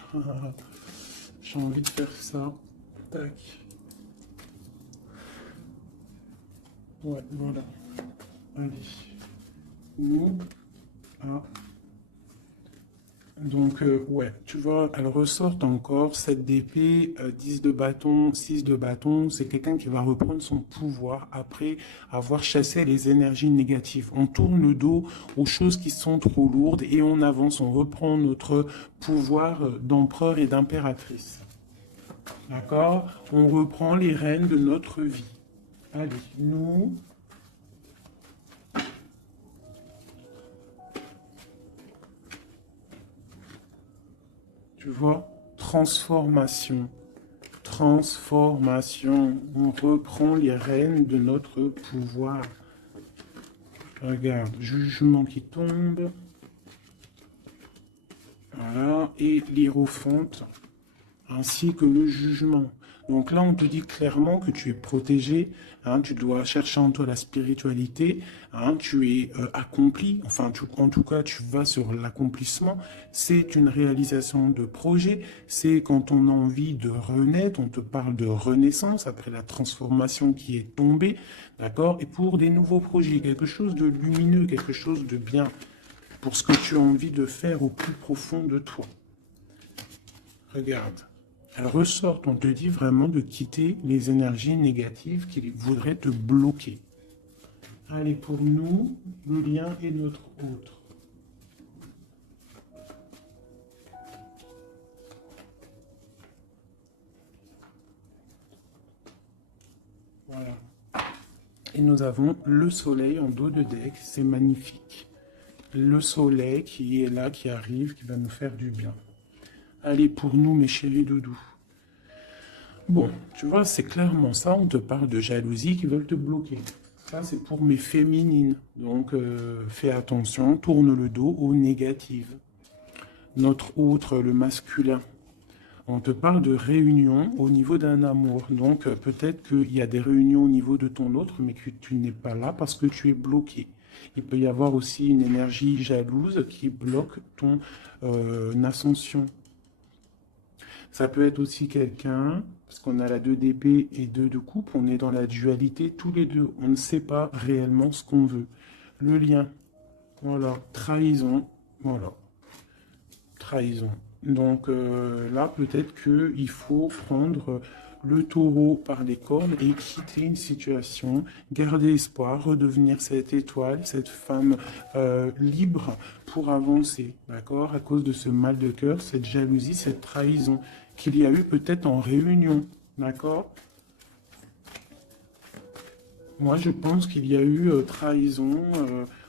J'ai envie de faire ça. Tac. Ouais, voilà. Allez. Nous. Ah. Donc, ouais, tu vois, elle ressort encore, 7 d'épée, 10 de bâton, 6 de bâton. C'est quelqu'un qui va reprendre son pouvoir après avoir chassé les énergies négatives. On tourne le dos aux choses qui sont trop lourdes et on avance, on reprend notre pouvoir d'empereur et d'impératrice. D'accord? On reprend les rênes de notre vie. Allez, nous... Tu vois, transformation, transformation. On reprend les rênes de notre pouvoir. Regarde, jugement qui tombe. Voilà, et l'hiérophante, ainsi que le jugement. Donc là, on te dit clairement que tu es protégé, hein, tu dois chercher en toi la spiritualité, hein, tu es accompli, enfin, en tout cas, tu vas sur l'accomplissement. C'est une réalisation de projet, c'est quand on a envie de renaître, on te parle de renaissance après la transformation qui est tombée, d'accord? Et pour des nouveaux projets, quelque chose de lumineux, quelque chose de bien, pour ce que tu as envie de faire au plus profond de toi. Regarde. Elle ressort, on te dit vraiment de quitter les énergies négatives qui voudraient te bloquer. Allez, pour nous, le lien est notre autre. Voilà. Et nous avons le soleil en dos de deck, c'est magnifique. Le soleil qui est là, qui arrive, qui va nous faire du bien. Allez, pour nous, mes chéris doudous. Bon, tu vois, c'est clairement ça. On te parle de jalousie qui veulent te bloquer. Ça, c'est pour mes féminines. Donc, fais attention, tourne le dos aux négatives. Notre autre, le masculin. On te parle de réunion au niveau d'un amour. Donc, peut-être qu'il y a des réunions au niveau de ton autre, mais que tu n'es pas là parce que tu es bloqué. Il peut y avoir aussi une énergie jalouse qui bloque ton ascension. Ça peut être aussi quelqu'un, parce qu'on a la 2 d'épée et 2 de coupe, on est dans la dualité tous les deux. On ne sait pas réellement ce qu'on veut. Le lien, voilà, trahison, voilà, trahison. Donc là, peut-être qu'il faut prendre le taureau par les cornes et quitter une situation, garder espoir, redevenir cette étoile, cette femme libre pour avancer, d'accord? À cause de ce mal de cœur, cette jalousie, cette trahison qu'il y a eu peut-être en réunion, d'accord? Moi, je pense qu'il y a eu trahison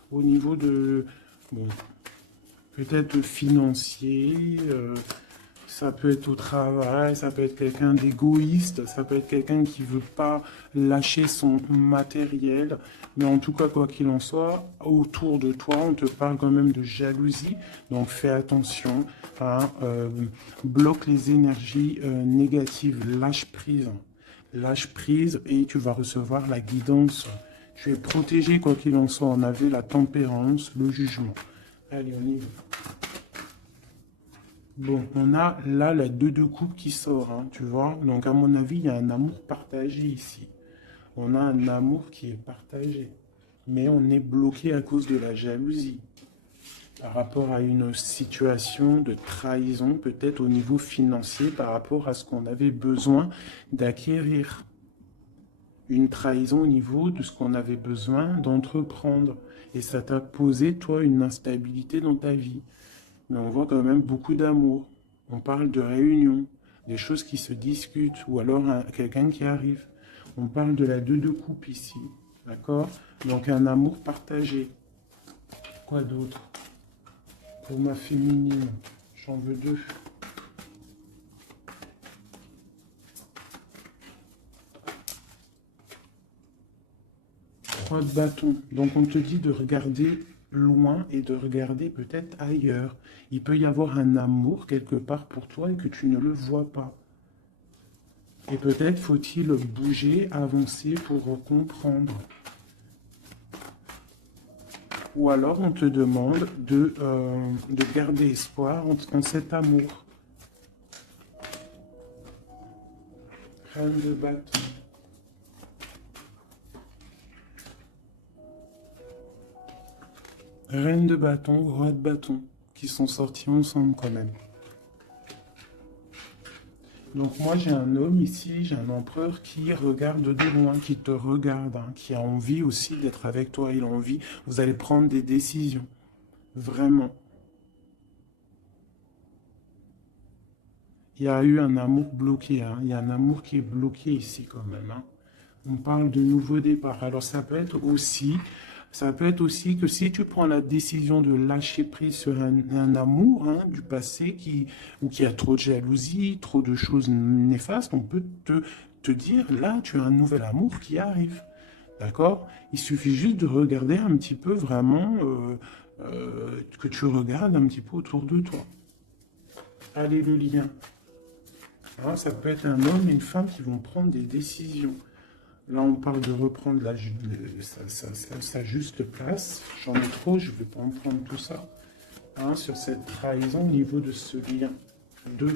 au niveau de, bon, peut-être financier, ça peut être au travail, ça peut être quelqu'un d'égoïste, ça peut être quelqu'un qui ne veut pas lâcher son matériel. Mais en tout cas, quoi qu'il en soit, autour de toi, on te parle quand même de jalousie. Donc fais attention, hein, bloque les énergies négatives, lâche prise. Lâche prise et tu vas recevoir la guidance. Tu es protégé quoi qu'il en soit. On avait la tempérance, le jugement. Allez, on y va. Bon, on a là la 2 de coupe qui sort, hein, tu vois. Donc, à mon avis, il y a un amour partagé ici. On a un amour qui est partagé. Mais on est bloqué à cause de la jalousie. Par rapport à une situation de trahison, peut-être au niveau financier, par rapport à ce qu'on avait besoin d'acquérir. Une trahison au niveau de ce qu'on avait besoin d'entreprendre. Et ça t'a posé, toi, une instabilité dans ta vie. Mais on voit quand même beaucoup d'amour. On parle de réunion, des choses qui se discutent, ou alors quelqu'un qui arrive. On parle de la 2 de coupe ici, d'accord? Donc un amour partagé. Quoi d'autre? Pour ma féminine, j'en veux 2. 3 de bâton. Donc on te dit de regarder loin et de regarder peut-être ailleurs. Il peut y avoir un amour quelque part pour toi et que tu ne le vois pas. Et peut-être faut-il bouger, avancer pour comprendre. Ou alors on te demande de garder espoir en cet amour. Reine de bâton. Reine de bâton, roi de bâton, qui sont sortis ensemble quand même. Donc moi j'ai un homme ici, j'ai un empereur qui regarde de loin, qui te regarde, hein, qui a envie aussi d'être avec toi, il a envie, vous allez prendre des décisions, vraiment. Il y a eu un amour bloqué, hein, il y a un amour qui est bloqué ici quand même, hein. On parle de nouveau départ, alors ça peut être aussi que si tu prends la décision de lâcher prise sur un amour, hein, du passé ou qui a trop de jalousie, trop de choses néfastes, on peut te dire, là, tu as un nouvel amour qui arrive. D'accord? Il suffit juste de regarder un petit peu vraiment, que tu regardes un petit peu autour de toi. Allez, le lien. Hein, ça peut être un homme et une femme qui vont prendre des décisions. Là, on parle de reprendre sa juste place. J'en ai trop, je ne vais pas en prendre tout ça. Hein, sur cette trahison au niveau de ce lien. 2.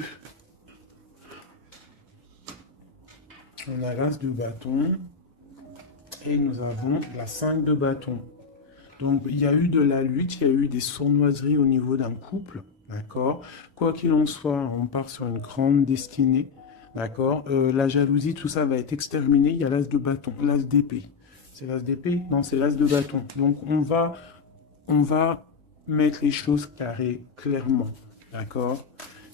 On a l'as de bâton. Et nous avons la 5 de bâton. Donc, il y a eu de la lutte, il y a eu des sournoiseries au niveau d'un couple. D'accord? Quoi qu'il en soit, on part sur une grande destinée. D'accord? La jalousie, tout ça va être exterminé. Il y a l'as de bâton, l'as d'épée. C'est l'as d'épée? Non, c'est l'as de bâton. Donc, on va mettre les choses carrées, clairement. D'accord?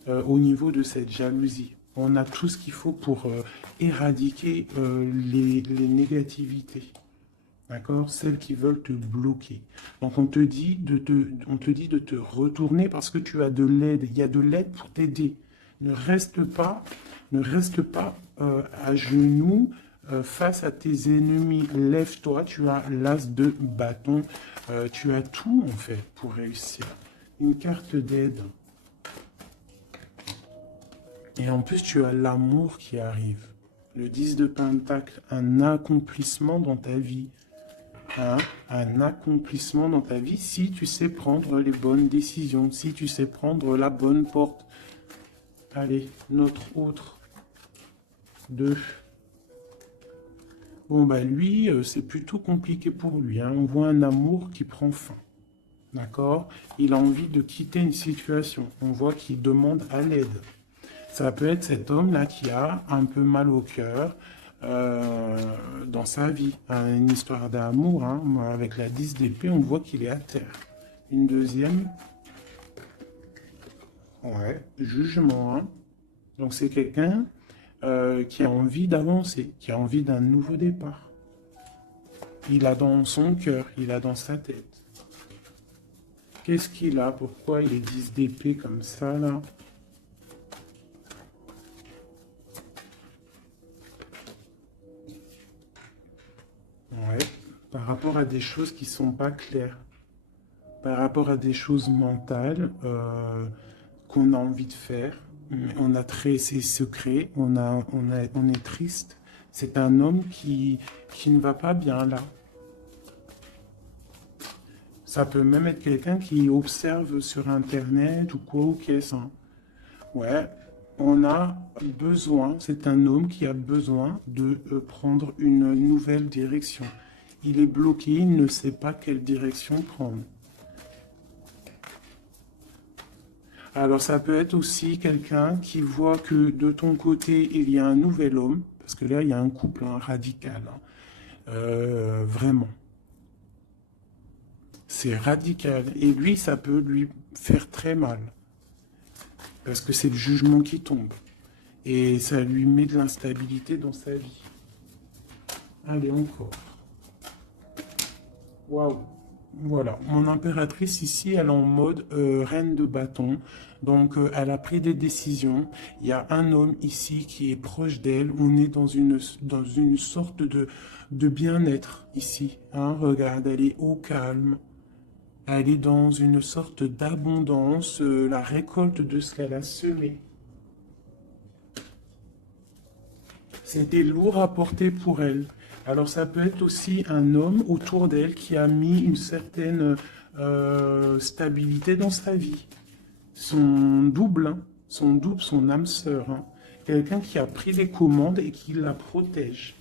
Au niveau de cette jalousie. On a tout ce qu'il faut pour éradiquer les négativités. D'accord? Celles qui veulent te bloquer. Donc, on te dit de te retourner parce que tu as de l'aide. Il y a de l'aide pour t'aider. Ne reste pas à genoux face à tes ennemis. Lève-toi, tu as l'as de bâton. Tu as tout, en fait, pour réussir. Une carte d'aide. Et en plus, tu as l'amour qui arrive. Le 10 de Pentacle, un accomplissement dans ta vie. Hein, un accomplissement dans ta vie si tu sais prendre les bonnes décisions, si tu sais prendre la bonne porte. Allez, notre autre 2. Bon, bah lui, c'est plutôt compliqué pour lui. Hein. On voit un amour qui prend fin. D'accord? Il a envie de quitter une situation. On voit qu'il demande à l'aide. Ça peut être cet homme-là qui a un peu mal au cœur dans sa vie. Une histoire d'amour, hein. Avec la 10 d'épée, on voit qu'il est à terre. Une deuxième. Ouais, jugement. Hein. Donc c'est quelqu'un qui a envie d'avancer, qui a envie d'un nouveau départ. Il a dans son cœur, il a dans sa tête. Qu'est-ce qu'il a? Pourquoi il est 10 d'épée comme ça, là? Ouais, par rapport à des choses qui sont pas claires, par rapport à des choses mentales qu'on a envie de faire, mais on a très ses secrets, on est triste, C'est un homme qui ne va pas bien là. Ça peut même être quelqu'un qui observe sur Internet ou quoi ou qu'est-ce. Hein. Ouais, on a besoin, c'est un homme qui a besoin de prendre une nouvelle direction. Il est bloqué, il ne sait pas quelle direction prendre. Alors ça peut être aussi quelqu'un qui voit que de ton côté, il y a un nouvel homme, parce que là, il y a un couple hein, radical. Hein. Vraiment. C'est radical. Et lui, ça peut lui faire très mal. Parce que c'est le jugement qui tombe. Et ça lui met de l'instabilité dans sa vie. Allez, encore. Waouh. Voilà. Mon impératrice ici, elle est en mode reine de bâton. Donc, elle a pris des décisions. Il y a un homme ici qui est proche d'elle. On est dans une sorte de bien-être ici. Hein. Regarde, elle est au calme. Elle est dans une sorte d'abondance, la récolte de ce qu'elle a semé. C'était lourd à porter pour elle. Alors ça peut être aussi un homme autour d'elle qui a mis une certaine stabilité dans sa vie. Son double, hein, son âme sœur. Hein. Quelqu'un qui a pris les commandes et qui la protège.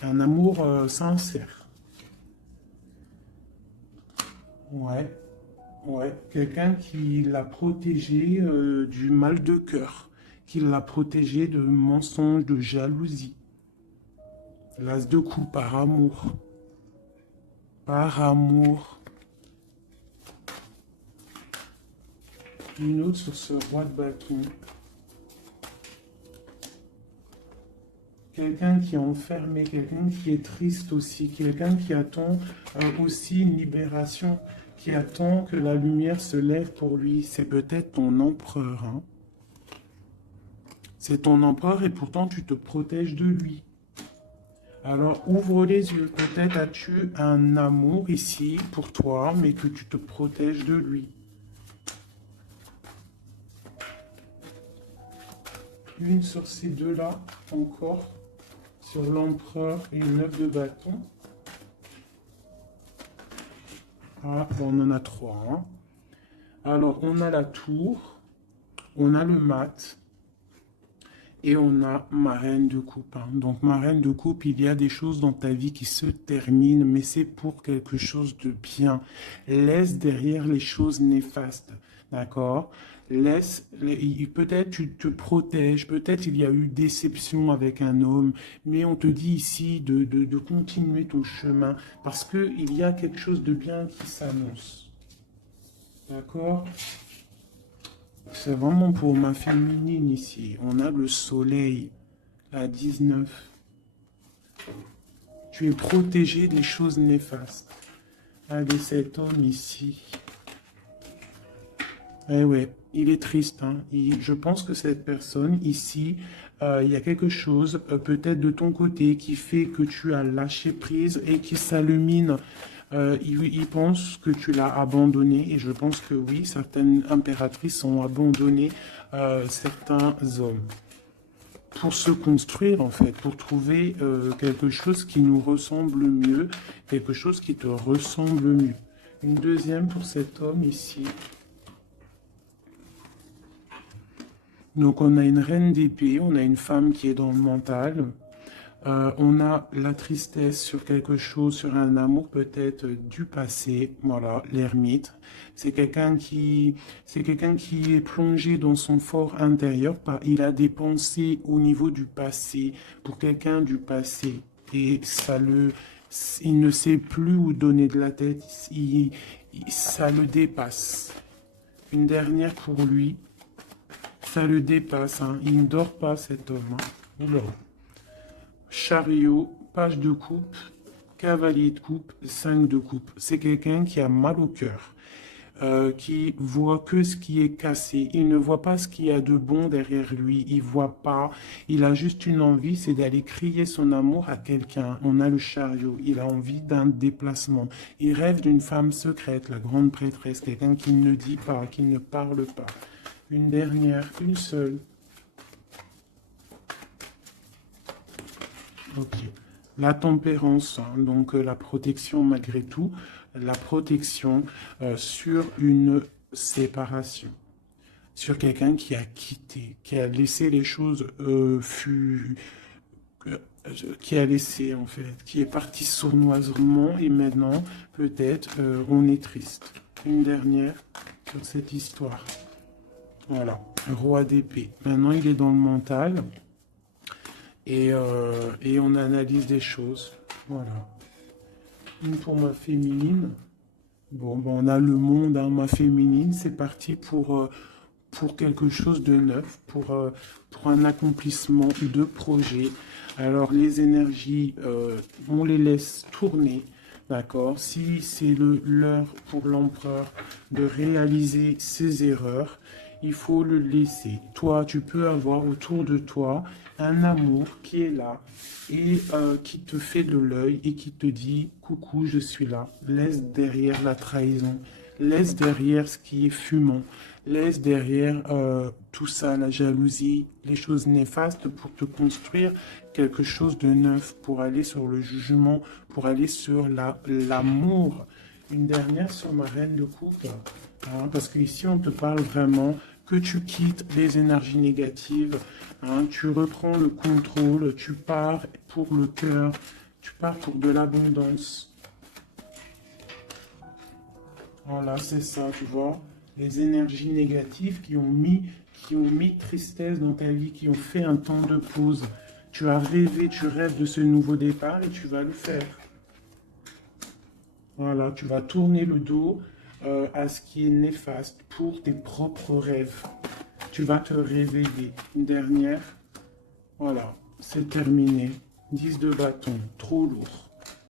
Un amour sincère. Ouais. Ouais, quelqu'un qui l'a protégé du mal de cœur, qui l'a protégé de mensonges, de jalousie. L'as de coupe par amour. Par amour. Une autre sur ce roi de bâton. Quelqu'un qui est enfermé, quelqu'un qui est triste aussi, quelqu'un qui attend aussi une libération, qui attend que la lumière se lève pour lui. C'est peut-être ton empereur. Hein. C'est ton empereur et pourtant tu te protèges de lui. Alors ouvre les yeux. Peut-être as-tu un amour ici pour toi, mais que tu te protèges de lui. Une sur ces deux-là, encore. Sur l'empereur et une 9 de bâton. Ah, bon, on en a trois. Hein. Alors, on a la tour, on a le mat et on a ma reine de coupe. Hein. Donc, ma reine de coupe, il y a des choses dans ta vie qui se terminent, mais c'est pour quelque chose de bien. Laisse derrière les choses néfastes. D'accord? Peut-être tu te protèges, peut-être il y a eu déception avec un homme, mais on te dit ici de continuer ton chemin parce qu'il y a quelque chose de bien qui s'annonce. D'accord? C'est vraiment pour ma féminine ici. On a le soleil, la 19. Tu es protégé des choses néfastes. Allez, cet homme ici. Eh ouais, il est triste. Hein. Je pense que cette personne ici, il y a quelque chose peut-être de ton côté qui fait que tu as lâché prise et qui s'allumine. Il pense que tu l'as abandonné et je pense que oui, certaines impératrices ont abandonné certains hommes pour se construire en fait, pour trouver quelque chose qui nous ressemble mieux, quelque chose qui te ressemble mieux. Une deuxième pour cet homme ici. Donc on a une reine d'épée, on a une femme qui est dans le mental, on a la tristesse sur quelque chose, sur un amour peut-être du passé, voilà, l'ermite. C'est quelqu'un qui est plongé dans son fort intérieur, il a des pensées au niveau du passé, pour quelqu'un du passé, et il ne sait plus où donner de la tête, ça le dépasse. Une dernière pour lui. Ça le dépasse, hein. Il ne dort pas cet homme. Hein. Oula. Chariot, page de coupe, cavalier de coupe, 5 de coupe. C'est quelqu'un qui a mal au cœur, qui voit que ce qui est cassé. Il ne voit pas ce qu'il y a de bon derrière lui. Il voit pas. Il a juste une envie, c'est d'aller crier son amour à quelqu'un. On a le chariot. Il a envie d'un déplacement. Il rêve d'une femme secrète, la grande prêtresse, quelqu'un qui ne dit pas, qui ne parle pas. Une dernière, une seule. Ok. La tempérance, hein, donc la protection malgré tout, la protection sur une séparation, sur quelqu'un qui a quitté, qui a laissé les choses euh, qui a laissé en fait, qui est parti sournoisement et maintenant peut-être on est triste. Une dernière sur cette histoire. Voilà, roi d'épée. Maintenant il est dans le mental et on analyse des choses. Voilà. Une pour ma féminine. Bon, ben, on a le monde, hein, ma féminine, c'est parti pour quelque chose de neuf, pour un accomplissement de projet. Alors les énergies, on les laisse tourner, d'accord? Si c'est l'heure pour l'empereur de réaliser ses erreurs, il faut le laisser. Toi, tu peux avoir autour de toi un amour qui est là et qui te fait de l'œil et qui te dit, coucou, je suis là. Laisse derrière la trahison, laisse derrière ce qui est fumant, laisse derrière tout ça, la jalousie, les choses néfastes pour te construire quelque chose de neuf, pour aller sur le jugement, pour aller sur l'amour. Une dernière sur ma reine de coupe, hein, parce qu'ici on te parle vraiment que tu quittes les énergies négatives, hein, tu reprends le contrôle, tu pars pour le cœur, tu pars pour de l'abondance. Voilà, c'est ça, tu vois. Les énergies négatives qui ont mis tristesse dans ta vie, qui ont fait un temps de pause. Tu as rêvé, tu rêves de ce nouveau départ et tu vas le faire. Voilà, tu vas tourner le dos à ce qui est néfaste pour tes propres rêves. Tu vas te réveiller. Une dernière. Voilà, c'est terminé. 10 de bâton, trop lourd.